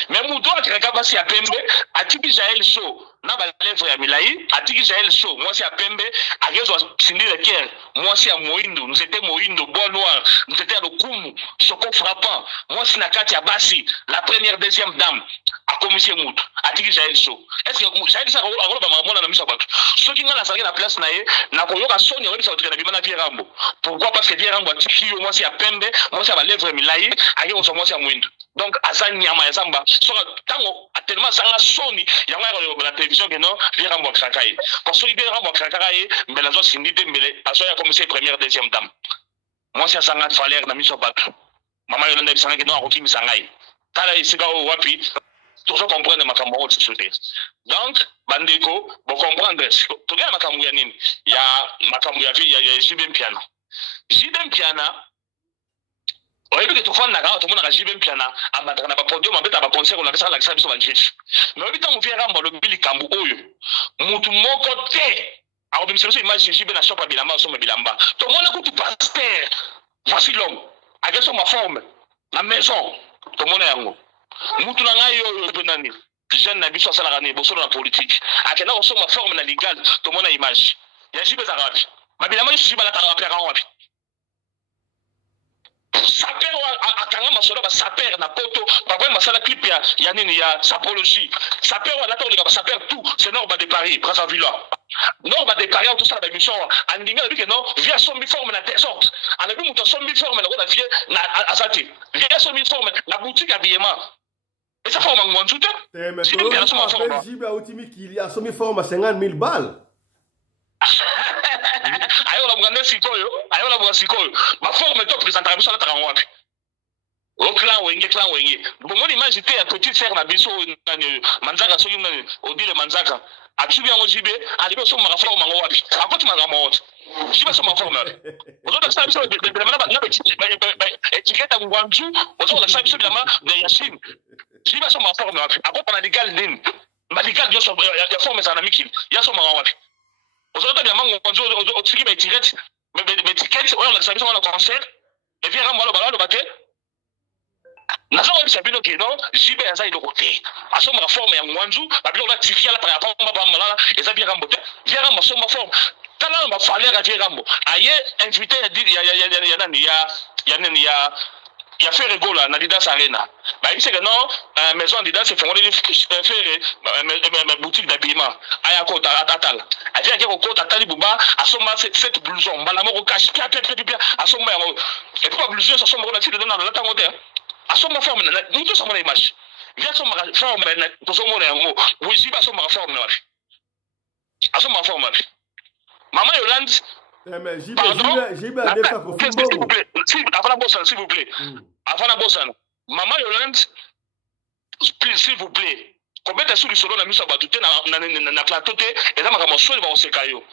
Mais muto kraka basi ya pembe atiki Jaël Show na ba lèvre ya milai atiki Jaël Show moi c'est à pembe agezo sindi le cœur moi c'est à moindo nous était moindo bois noir nous était à lokumu choco frappant moi c'est na kati ya basi la première deuxième dame a commissaire mutu atiki Jaël Show est-ce que Jaël Show a ba mamona na miso batu ceux qui ngala saki na place na ye na koyoka soni obi sa tukana bimana vie rambo. Pourquoi? Parce que vie rambo atiki yo moi c'est à pembe moi c'est à ba lèvre milai agezo moi c'est à moindo donc azani nyama ya samba so tango tellement sanga soni ya ngala la télévision que non viera mo krakaye parce que viera mo krakaye mais la zone sindite mais aso ya commencer première deuxième dame moi c'est sanga falaire na miso batu mama Yolande sanga que non akoki misangai tala isika o wapi toujours comprendre makambo o tsote donc bandeko bo comprendre to ga makambo ya nini ya makambo ya vie ya JB Mpiana oyebi ke tofanda ka to mona ka JB Mpiana abataka na ba podium abeta ba concert on la kisa la kisa biso ba jesh mais oyebi tango viera mbo lobili kambu oyo mutu moko te a obi mseso image JB na shop bilamba so bilamba to mona ko tu pasteur voici l'homme ageso ma forme la maison to mona yango mutu na ngai oyo pe nani jeune na biso sala kana boso na politique akena ko so ma forme na legal to mona image ya JB za rapi ma bilamba JB la ta rapi ka wapi saper akanga masolo ba saper na poto ba kwa masala clip ya nini ya sapologie saper wa lato leka ba saper tout c'est Norba de Paris Brazzaville Norba de Paris tout ça ba mission andinga bi que non via son forme na désordre ana bi muto son forme na ko vie na azati via son forme na boutique habillement et ça forme en tout mais to jiba ultimi qu'il y a son forme à 50,000 balles. Ayo la mugande sikoyo ma forme to présenter biso na tarango wapi o clan wenge bongo image te ya petit frère na biso manzaka soki nani odile manzaka atsubi yango JB alibe so maka forme mango wapi akoti maka mot JB so ma forme ozo sa biso de mana na etiquette ngwanzu ozo sa biso de Yassin JB so ma forme wapi akoti na legal din ma legal yo so ya forme sana mikil ya so maka wapi aujourd'hui bien mango konzo o tsiki ba tirette mais ticket on la sabisa on a concert et viera moi le ballon le bater na zo sabino ke non JB ya za ile côté aso ma forme ya ngwanzu ba bilo na tiki la para pa ba malala et ça viera mbote viera ma so ma forme tala ma fallait ga viera mbo aye invité ya nani ya fait rigolo na Adidas Arena ba il sait que non maison Adidas c'est fondé faire boutique d'habillement aya ko tatal atia ke ko tatali buba asoma cette blouson bala moko cache pia asoma yango et puis blouson ça somba na tile dans la tango te asoma forme na muto somba image via somba forme na to somba yango oui si ba somba forme na asoma forme mama Yolande mais JB a des fois s'il vous plaît s'il vous plaît avant la bossa maman Yolande s'il vous plaît combien de sous le solo na miso batute na plateau te et ça m'a comme solo ba osekayo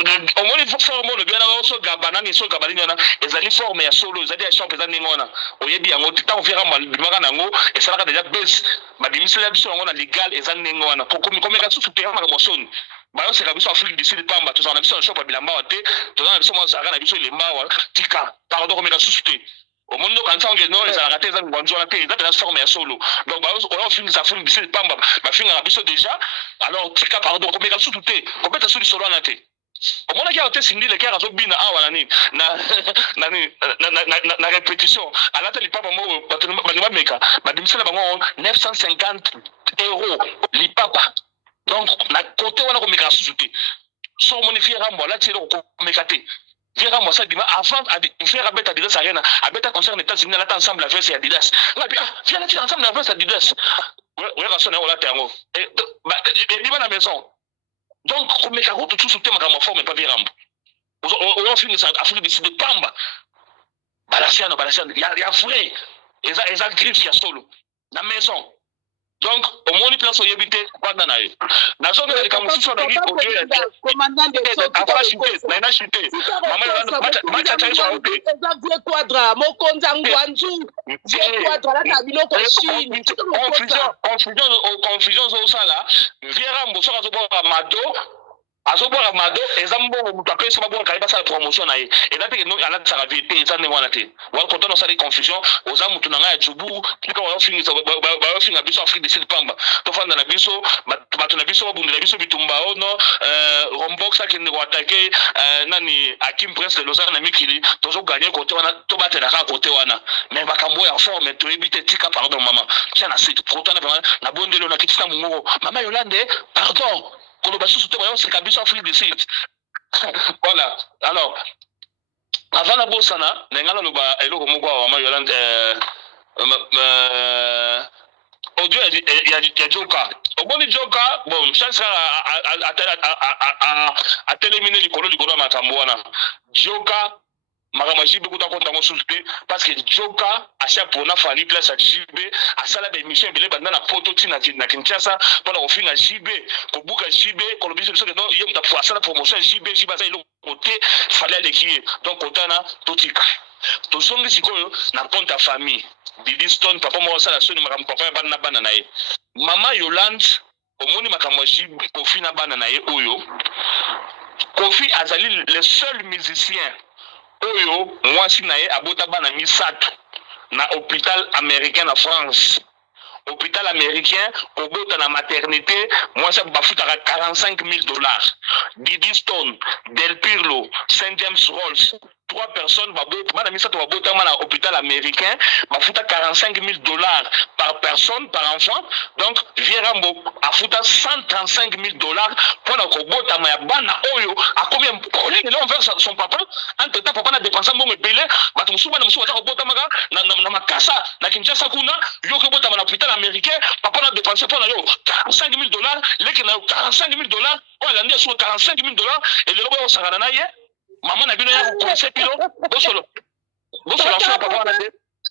au moins il faut former le bien na so gabana ni so gabani na ezali forme ya solo ezali ya champ ezali ngona oyebi yango tita on verra mal bimaka nango et ça la déjà base ma bimisela biso ngona legal ezali ngona pour comme ka sous te ma comme solo ba yo seka biso Afrique du Sud pamba to na biso shop bilamba te to na biso mo saka na biso lemba wa tika pardon comme ka sous te au monde quand ça on dit non les arrêtés ça ngwanzo la paix ça transforme ya solo donc ba on finit ça Afrique du Sud pamba ba finir na biso déjà alors tika pardon comme ka sous te comme ta sous solo na te au monde qui a été signé le cœur azo bina awa nani na répétition à la télé papa mo ba meka ba bimisela bango 950 € li papa Donc na côté wana ko meka suzuki so moni fiera mbo la tiro ko meka te fiera mbo ça dima avant fiera beta Adidas arena abeta concert n'état signé là ensemble avec Adidas là puis fiera ti ensemble avec Adidas ouais raison on la tango et dima na maison donc ko meka ko tout souté ma forme pas fiera mbo on finit ça Afrique décide de pamba balasiano il y a vrai eza griffe ya solo na maison. Donc, au moins, place où il habite, pas dans la rue. La zone de Camusson, on a dit au Dieu, commandant de Soto, on a chuté, on a chuté. Maman, tu as sur côté. Vieux quadra, mon condamné, vieux quadra, la cabine au Chine. Confusion au sala. Viera Mbosso, à Mado. Azobora Mado, ezambo mutapé sama bon kaliba sa promotion na ye. Et là te no ala sa vérité ezane wana te. Wa konto no sa de confusion, ozamu tunanga ya jubu, kika wa fingi sa ba finga biso Afrique de Sud pamba. To fanda na biso, batu na biso bunde na biso bitumba ono, Rombox a kende ko attaquer nani Hakim Prince de Lausanne na mikili, tozo gagner côté wana, to batela ka côté wana. Mais makambo ya forme to ebite tika pardon maman. Tiens na site, pourtant na bondelo na kitisa mungo. Maman Yolande, pardon. C'est Afrique du Sud. Voilà. Alors, avant la bourse, Nengala Luba, et l'eau Mugwa, Yolande, audio, il y a Joka. Au bon Joka, bon, chance à téléminer du colo du Gola Matamboana. Joka. Marama JB kuta konta consulter parce que Joka a chaque pour na fali place à JB à sala de mission bele banda na prototype na Kinshasa pendant au fin à JB ko buka JB ko lo biso que non yem ta pour sala promotion JB ça il côté fallait aller qui donc kotana totika to songi sikoyo na compte famille Didi Stone papa mo sala soni makam papa bana bana na ye mama Yolande omoni makam JB Kofi na bana na ye oyo Kofi azali le seul musicien Oyo, moi si nae abota bana misato na hôpital américain en France. Hôpital américain, au bout de la maternité, moi ça bafuta $45,000. Didi Stone, Del Pirlo, Saint James Rolls, 3 personnes, madame misato babota à hôpital américain, bafuta $45,000 par personne, par enfant. Donc, Vierambo a futa $135,000 pour la kobota bana oyo. A combien de on verse son papa? Entre temps, papa n'a dépensé un bon pélé, batum souba na moussa kobota maga na makasa na Kinshasa kuna, yo kobota na hôpital américain, papa n'a dépensé pour la yo $45,000, les qui n'a $45,000, on a landé sur $45,000 et le lobo au Saranaye. Maman n'a bien eu pour ce pilote. Bosolo fait papa n'a été.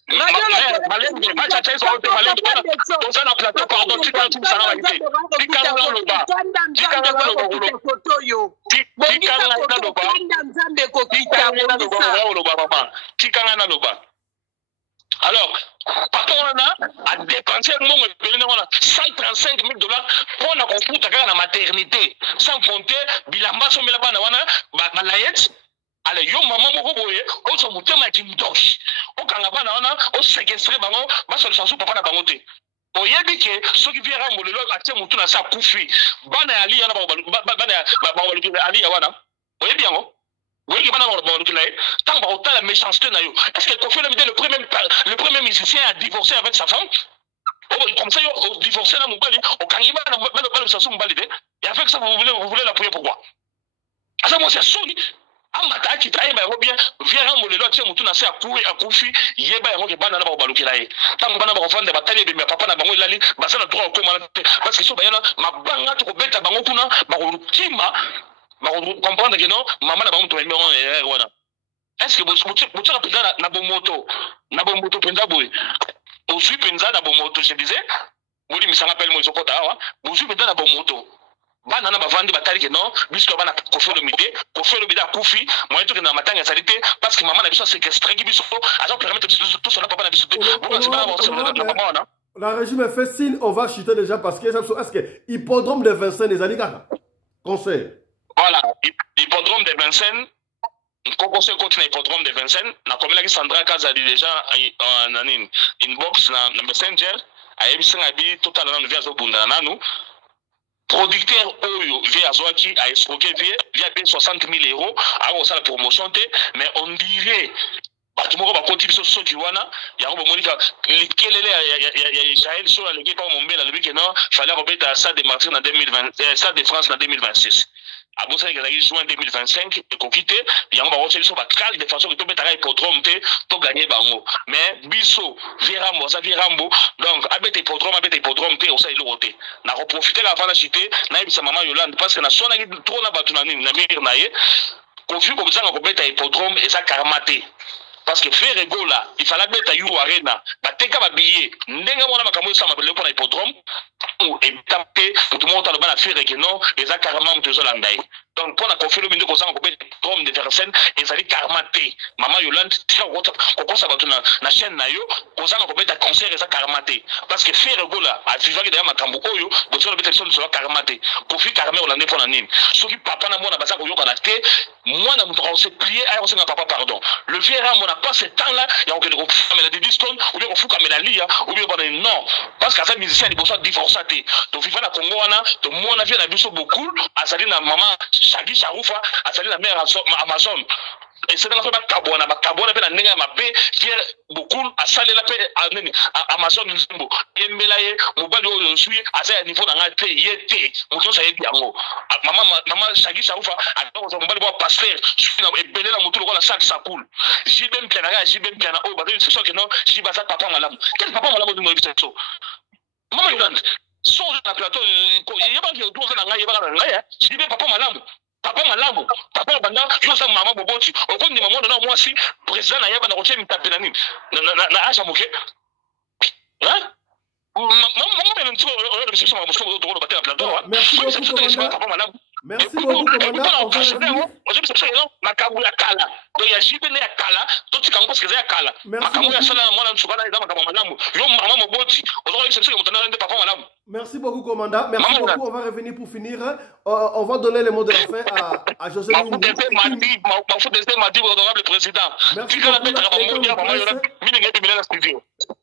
Malène de match à sur le malène de dans un plateau pardon tu quand tout ça n'a été. Tu quand le bas. Tu quand le bas. Alors, papa a dépensé $135,000 pour la computer à la maternité, sans compter bilamba sur la banane, allez, yo maman moko boye, o so mutema kimdoki. O kanga bana wana, o séquestrer bango, ba so sansu papa na bango te. O yebi ke so ki viera molelo atie mutu na sa kufi. Bana ali yana bana ali wana. O yebi yango. Oui, il va dans le là. Tant que la méchanceté na yo. Est-ce que Kofi Olomide le premier musicien a divorcé avec sa femme? Comme ça, il divorcé dans Moumbali, au Kangiba, dans le Sassou Moumbali. Et avec ça, vous voulez l'appuyer pourquoi? Ça, moi, c'est solide. Amata qui taille bien viera molelo tie mutu na se akufi yeba yango ke bana na ba balukila ye tango bana ba ofanda batali be papa na bango lali basana droit ko mala parce que so bayana mabanga to ko beta bango kuna ba ko tima ba ko comprendre que non maman na bango to numéro wana est-ce que vous penza na bomoto penza boy aussi penza na bomoto je disais modi misanga pele mo zokota awa vous penza na bomoto bana na bavandi batali ke non biso bana Kofi Olomide akufi moi to ke na matanga salite parce que maman na biso séquestré ki biso azo permettre tout cela papa na biso te la régime fait signe on va chuter déjà parce que est-ce que hippodrome de Vincennes les alikaka conseil voilà hippodrome de Vincennes conseil continue hippodrome de Vincennes na komela ki Sandra Kazali déjà en inbox na messenger ayebisanga bi total na via zo bunda nanu producteur Oyo via Azwaki a escroqué via 60 000 euros à la promotion, mais on dirait tout le monde va biso soki wana yango bomonika likelele ya Israël sur la ligue pas mombela le que non fallait robeta Stade de Martyrs en 2020 Stade de France en 2026 abosani kazaki juin 2025 ekokite yango ba biso ba cale de façon que to betaka hippodrome te to gagner bango mais biso virambo ça virambo donc abete hippodrome te osa ilo roté na profiter avant la cité na ebisa mama Yolande parce que na sona ki trop na batu na nini na mir na ye kofi ko bizanga ko beta hippodrome et ça karmaté parce que faire regola il fallait beta yu arena bateka ba billet ndenga mona makambo ça mabele pour na hippodrome et taper tout le monde a le bal à faire que non et ça carrément de Zolandai donc pour la confirmer le ko sanga ko beta hippodrome de Versen et ça dit karmaté mama Yolande ko ko ça batu na chaîne na yo ko sanga ko beta concert et ça karmaté parce que faire regola a vivre que makambo oyo bo so beta son so karmaté kofi karmé Hollandais pour la nini soki papa na mona basa ko yoka na te moi na muto se plier à on papa pardon le vieux ram on n'a pas ce temps là il y a aucun ko mais la diston ou bien ko fuka melalia ou bien non parce que ça musicien il besoin divorcer to vivre na Congo wana to mona vie na biso beaucoup azali na maman Shagi Sharufa azali na mère Amazon et c'est dans la kabona pe na ndenge ma pe Pierre beaucoup asalela pe nini Amazon nzimbo yembelaye mobali oyo sui azali niveau na ngate yete muto sa yete yango mama Shagi Sharufa atoko za mobali bo pasteur sui na ebelela mutu lokola sac ça coule jibem piana o ba c'est sûr que non jibasa papa malamu quel papa malamu de mobilisation so mama Yolande so na plateau yeba ki otoza na ngai yeba na ngai jibe papa malamu papa banda yo sa mama boboti okondi mama na mwasi président na yeba na kotia mitapela nini na acha moke hein maman ben ntiko o de session ma mosko to bater la plateau merci beaucoup papa malamu merci beaucoup commandant na kabu ya kala to ya jibe ne ya kala to tikango parce que ya kala makambo ya sala mwana nsukana ida makambo malamu yo mama moboti ozo yo session mutana nde papa malamu. Merci beaucoup, commandant. Merci beaucoup. On va revenir pour finir. On va donner les mots de la fin à José Yungu.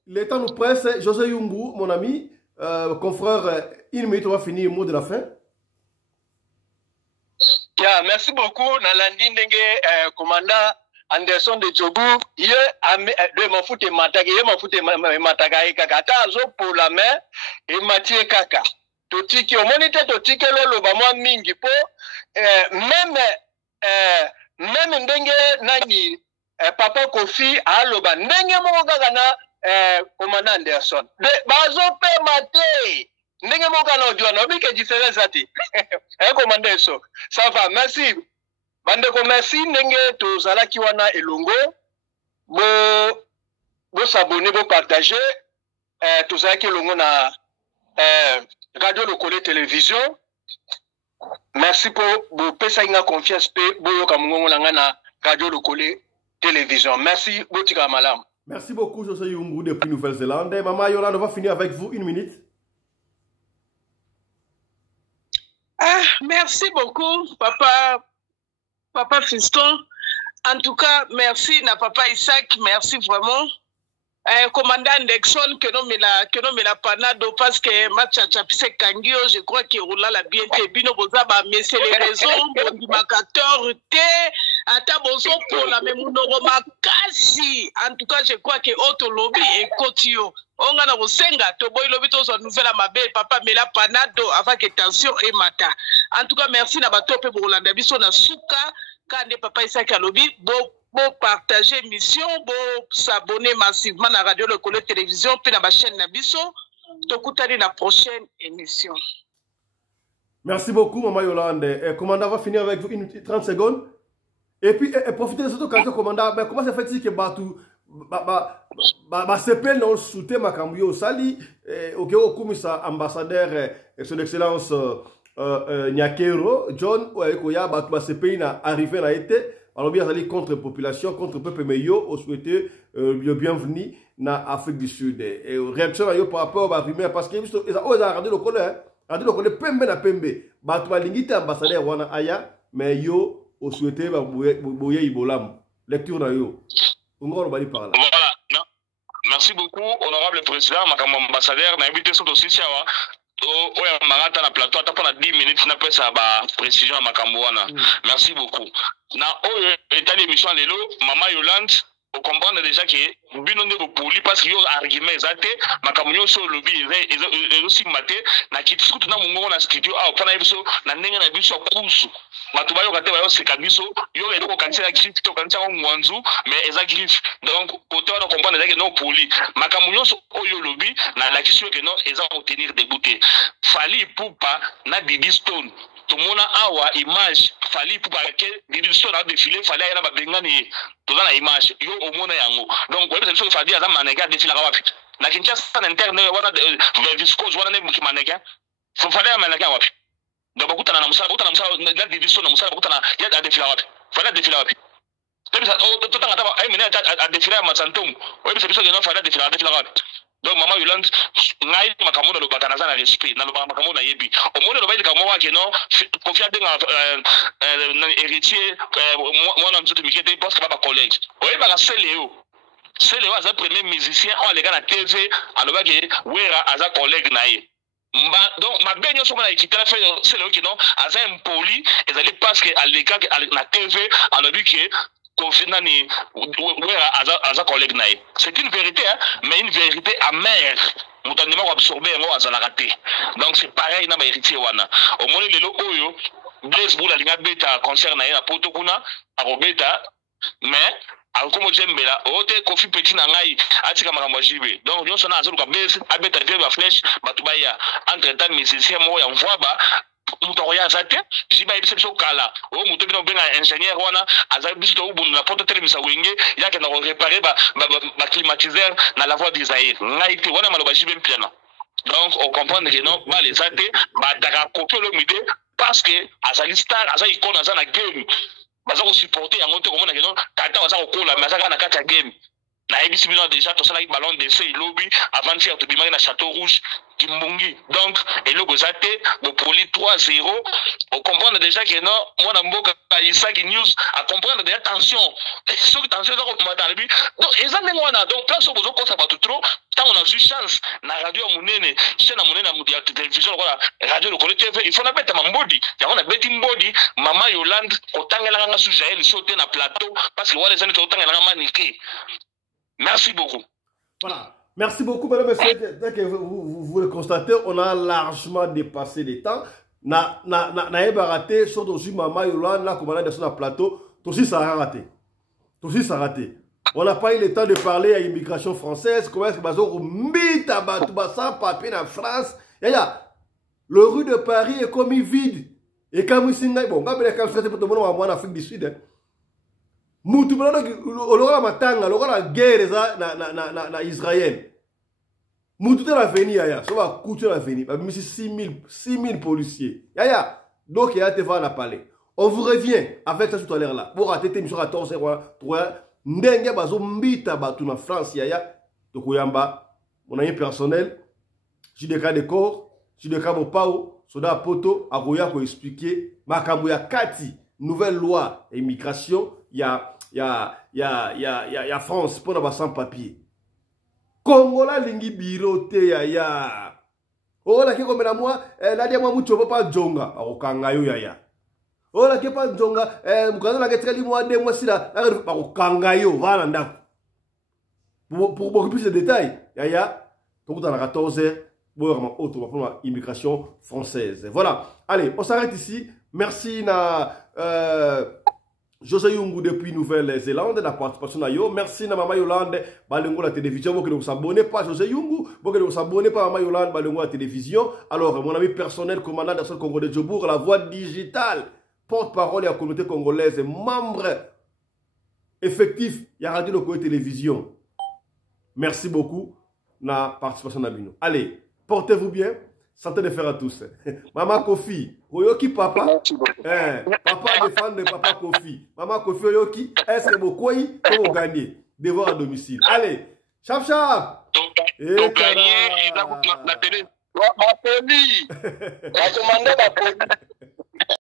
Le temps nous presse. José Yungu, mon ami, confrère, une minute, on va finir. Mot de la fin. Yeah, merci beaucoup. Nalandi ndenge commandant Anderson de Djobu, il de mafute mataka, il mafute mataka kaka azo pour la main et Mathieu kaka. Totiki o monite totiki lolo ba mwa mingi po même ndenge nani papa Kofi aloba ndenge mo kaka na commandant Anderson. De bazo pe mate ndenge mo kana odio na bike différence ati. Commandant eso. Ça va, merci. Bandeko merci ndenge tozalaki wana elongo bo s'abonner bo partager tozalaki elongo na radio Lokole télévision. Merci pour bo pesa inga confiance pe boyoka mungongo nanga na radio Lokole télévision. Merci botika malam. Merci beaucoup José Yungu depuis Nouvelle-Zélande. Maman Yolande, on va finir avec vous une minute. Merci beaucoup Papa Fiston, en tout cas, merci na Papa Isaac, merci vraiment. Commandant Anderson, que non me la panado parce que match à Chapise Kangio, je crois qu'il roule la bien bino bozaba, mais c'est les raisons, bon marcateur te, ata bozo pour la même makasi. En tout cas, je crois que auto lobby et kotio. On a na senga to boy lobby to so nouvelle mabe papa me la panado avec tension et mata. En tout cas, merci na bato pe bolanda biso na suka kande Papa Isaac alobi bo partager mission, bo s'abonner massivement à Radio Lokole Télévision puis na ba chaîne na biso to kutani na prochaine émission. Merci beaucoup Maman Yolande. Commandant va finir avec vous 30 secondes. Et puis profitez de cette occasion commandant, mais comment ça fait que Batou CP non soutien Makambuyo Sali ok komisa ambassadeur son excellence Nyakero John Oyakoya Batou CP na arrivé na été alors bien aller contre population contre peuple meilleur au souhaiter le bienvenu na Afrique du Sud et réaction yo par rapport à rumeur parce que ils ont regardé le col pembe na pembe Batou balingite ambassadeur wana aya mais yo au souhaiter boye ibolam lecture na yo. Voilà. Non. Merci beaucoup, honorable président, madame ambassadeur. On a invité sur aussi Siawa. On a na plateau. Pendant 10 minutes, on a fait ça précision à Makambouana. Merci beaucoup. Na état d'émission Lelo, Maman Yolande, on comprend déjà que bino ndeko poli parce que yo argument ezate makamunyo so lobby aussi maté na kitisuku tuna mungo na studio a opana biso na ndenge na biso kusu batu bayo kate bayo seka biso yo ndo ko kanisa griffe to kanisa ngwanzu mais eza griffe donc côté on comprend déjà que non poli makamunyo so oyo lobby na la question que non eza obtenir des bouteilles fali poupa na Didi Stone tout le monde a une image fallait pour que Didi Stone a défilé fallait y avoir bengani tout dans la image yo au monde yango donc ouais c'est fallait à manega défiler wapi na Kinshasa internet wana viscose wana ne manega fallait à manega wapi donc beaucoup na musala na Didi Stone na musala beaucoup na ya défiler wapi fallait défiler wapi tout le temps ay mena à défiler à Matsantom ouais c'est ça que non fallait défiler wapi donc maman Yolande ngai makamono lo bakana za na respect na lo makamono na yebi au monde lo ba ilika mwa ke non confiance na héritier moi na mzoto mikete parce que ba collègue oye ba Seleo aza premier musicien on les gars na TV aloba ke wera aza collègue na ye donc ma benyo so na ikitala fait Seleo ke non aza impoli ezali parce que aleka na TV alobi ke confinani aza collègue naï. C'est une vérité, hein, mais une vérité amère. Moutanima ko absorber ngo azala raté. Donc c'est pareil na ba héritier wana. Au moins lelo oyo Blaise Boula linga beta concert na na poto kuna akobeta mais akomo jembela ote Kofi Petit na ngai atika makambo jibe. Donc nyonso na azoluka Blaise abeta te ba flèche batubaya entre temps musicien mo ya mvoaba mutoya zate jiba ibiso kala o muto bino benga ingénieur wana aza biso ubunu na poto telemisa wenge yake na réparer ba climatiseur na la voie d'Isaïe ngaiti wana maloba jibe mpiana donc on comprend que non ba les zate ba taka copier le mide parce que azali star aza icône aza na game baza ko supporter yango te komona que non tata aza ko kola mais aza na kati ya game na ebisi bino déjà to sala ballon d'essai lobby avant de faire to bimaki na Château Rouge Kimbungi. Donc, et le Gozate, le poli 3-0, on comprend déjà que non, moi, dans Mboka, Isaki News, à comprendre déjà tension. Ce que tension, donc, ils ont donc, place au besoin qu'on s'abat trop, tant on a eu chance, na radio à Mounene, chaîne à Mounene, à télévision, radio, le collectif, il faut la mettre à Mbodi, il y a un bête Mbodi, Maman Yolande, autant qu'elle a un sujet, elle sauter dans le plateau, parce que les années, autant qu'elle a maniqué. Merci beaucoup. Voilà. Merci beaucoup, mesdames et messieurs. Dès que vous le constatez, on a largement dépassé les temps. Na raté, sur le Maman Yolande, là, comme on a descendu sur le plateau, tout aussi ça a raté. Tout aussi ça a raté. On n'a pas eu le temps de parler à l'immigration française. Comment est-ce que Bazo mit à Batouba sans papier en France? Le rue de Paris est comme vide. Et quand vous signez, bon, quand vous avez fait pour tout le monde en Afrique du Sud, mutu bana olola matanga olola guerre na Israël mutu te la veni ya so va couture la veni ba misi 6000 policiers ya donc il y a te va la parler on vous revient avec ça tout à l'heure là pour rater émission 14h3 ndenge bazo mbita batu na France ya to koyamba mon ami personnel JDK de corps JDK Mopao soda poto akoya ko expliquer makambo ya kati nouvelle loi immigration il y a France pour avoir sans papier. Congola lingi birote ya. Oh la kiko mena moi la dia moi mucho pas jonga akokanga yo ya. Oh la ke pas jonga mukana la ketreli moi de moi sila akokanga yo vala ndako. Pour beaucoup plus de détails ya tout à la 14h pour pour immigration française. Voilà. Allez, on s'arrête ici. Merci na José Yungu depuis Nouvelle-Zélande, la participation à yo. Merci na Maman Yolande, Balengo la télévision. Vous pouvez vous abonner pas José Yungu, vous pouvez vous abonner pas Maman Yolande, Balengo la télévision. Alors, mon ami personnel, commandant de National Congo de Djobourg, la voix digitale, porte-parole de la communauté congolaise, membre effectif, il y a Radio Loco Télévision. Merci beaucoup na participation à Bino. Allez, portez-vous bien. Santé de faire à tous. Maman Kofi, Oyoki papa. Papa défendre papa Kofi. Maman Kofi Oyoki, est-ce que vous croyez que vous gagnez? Devoir à domicile. Allez, chap chap. Et gagner, la télé. Ma famille.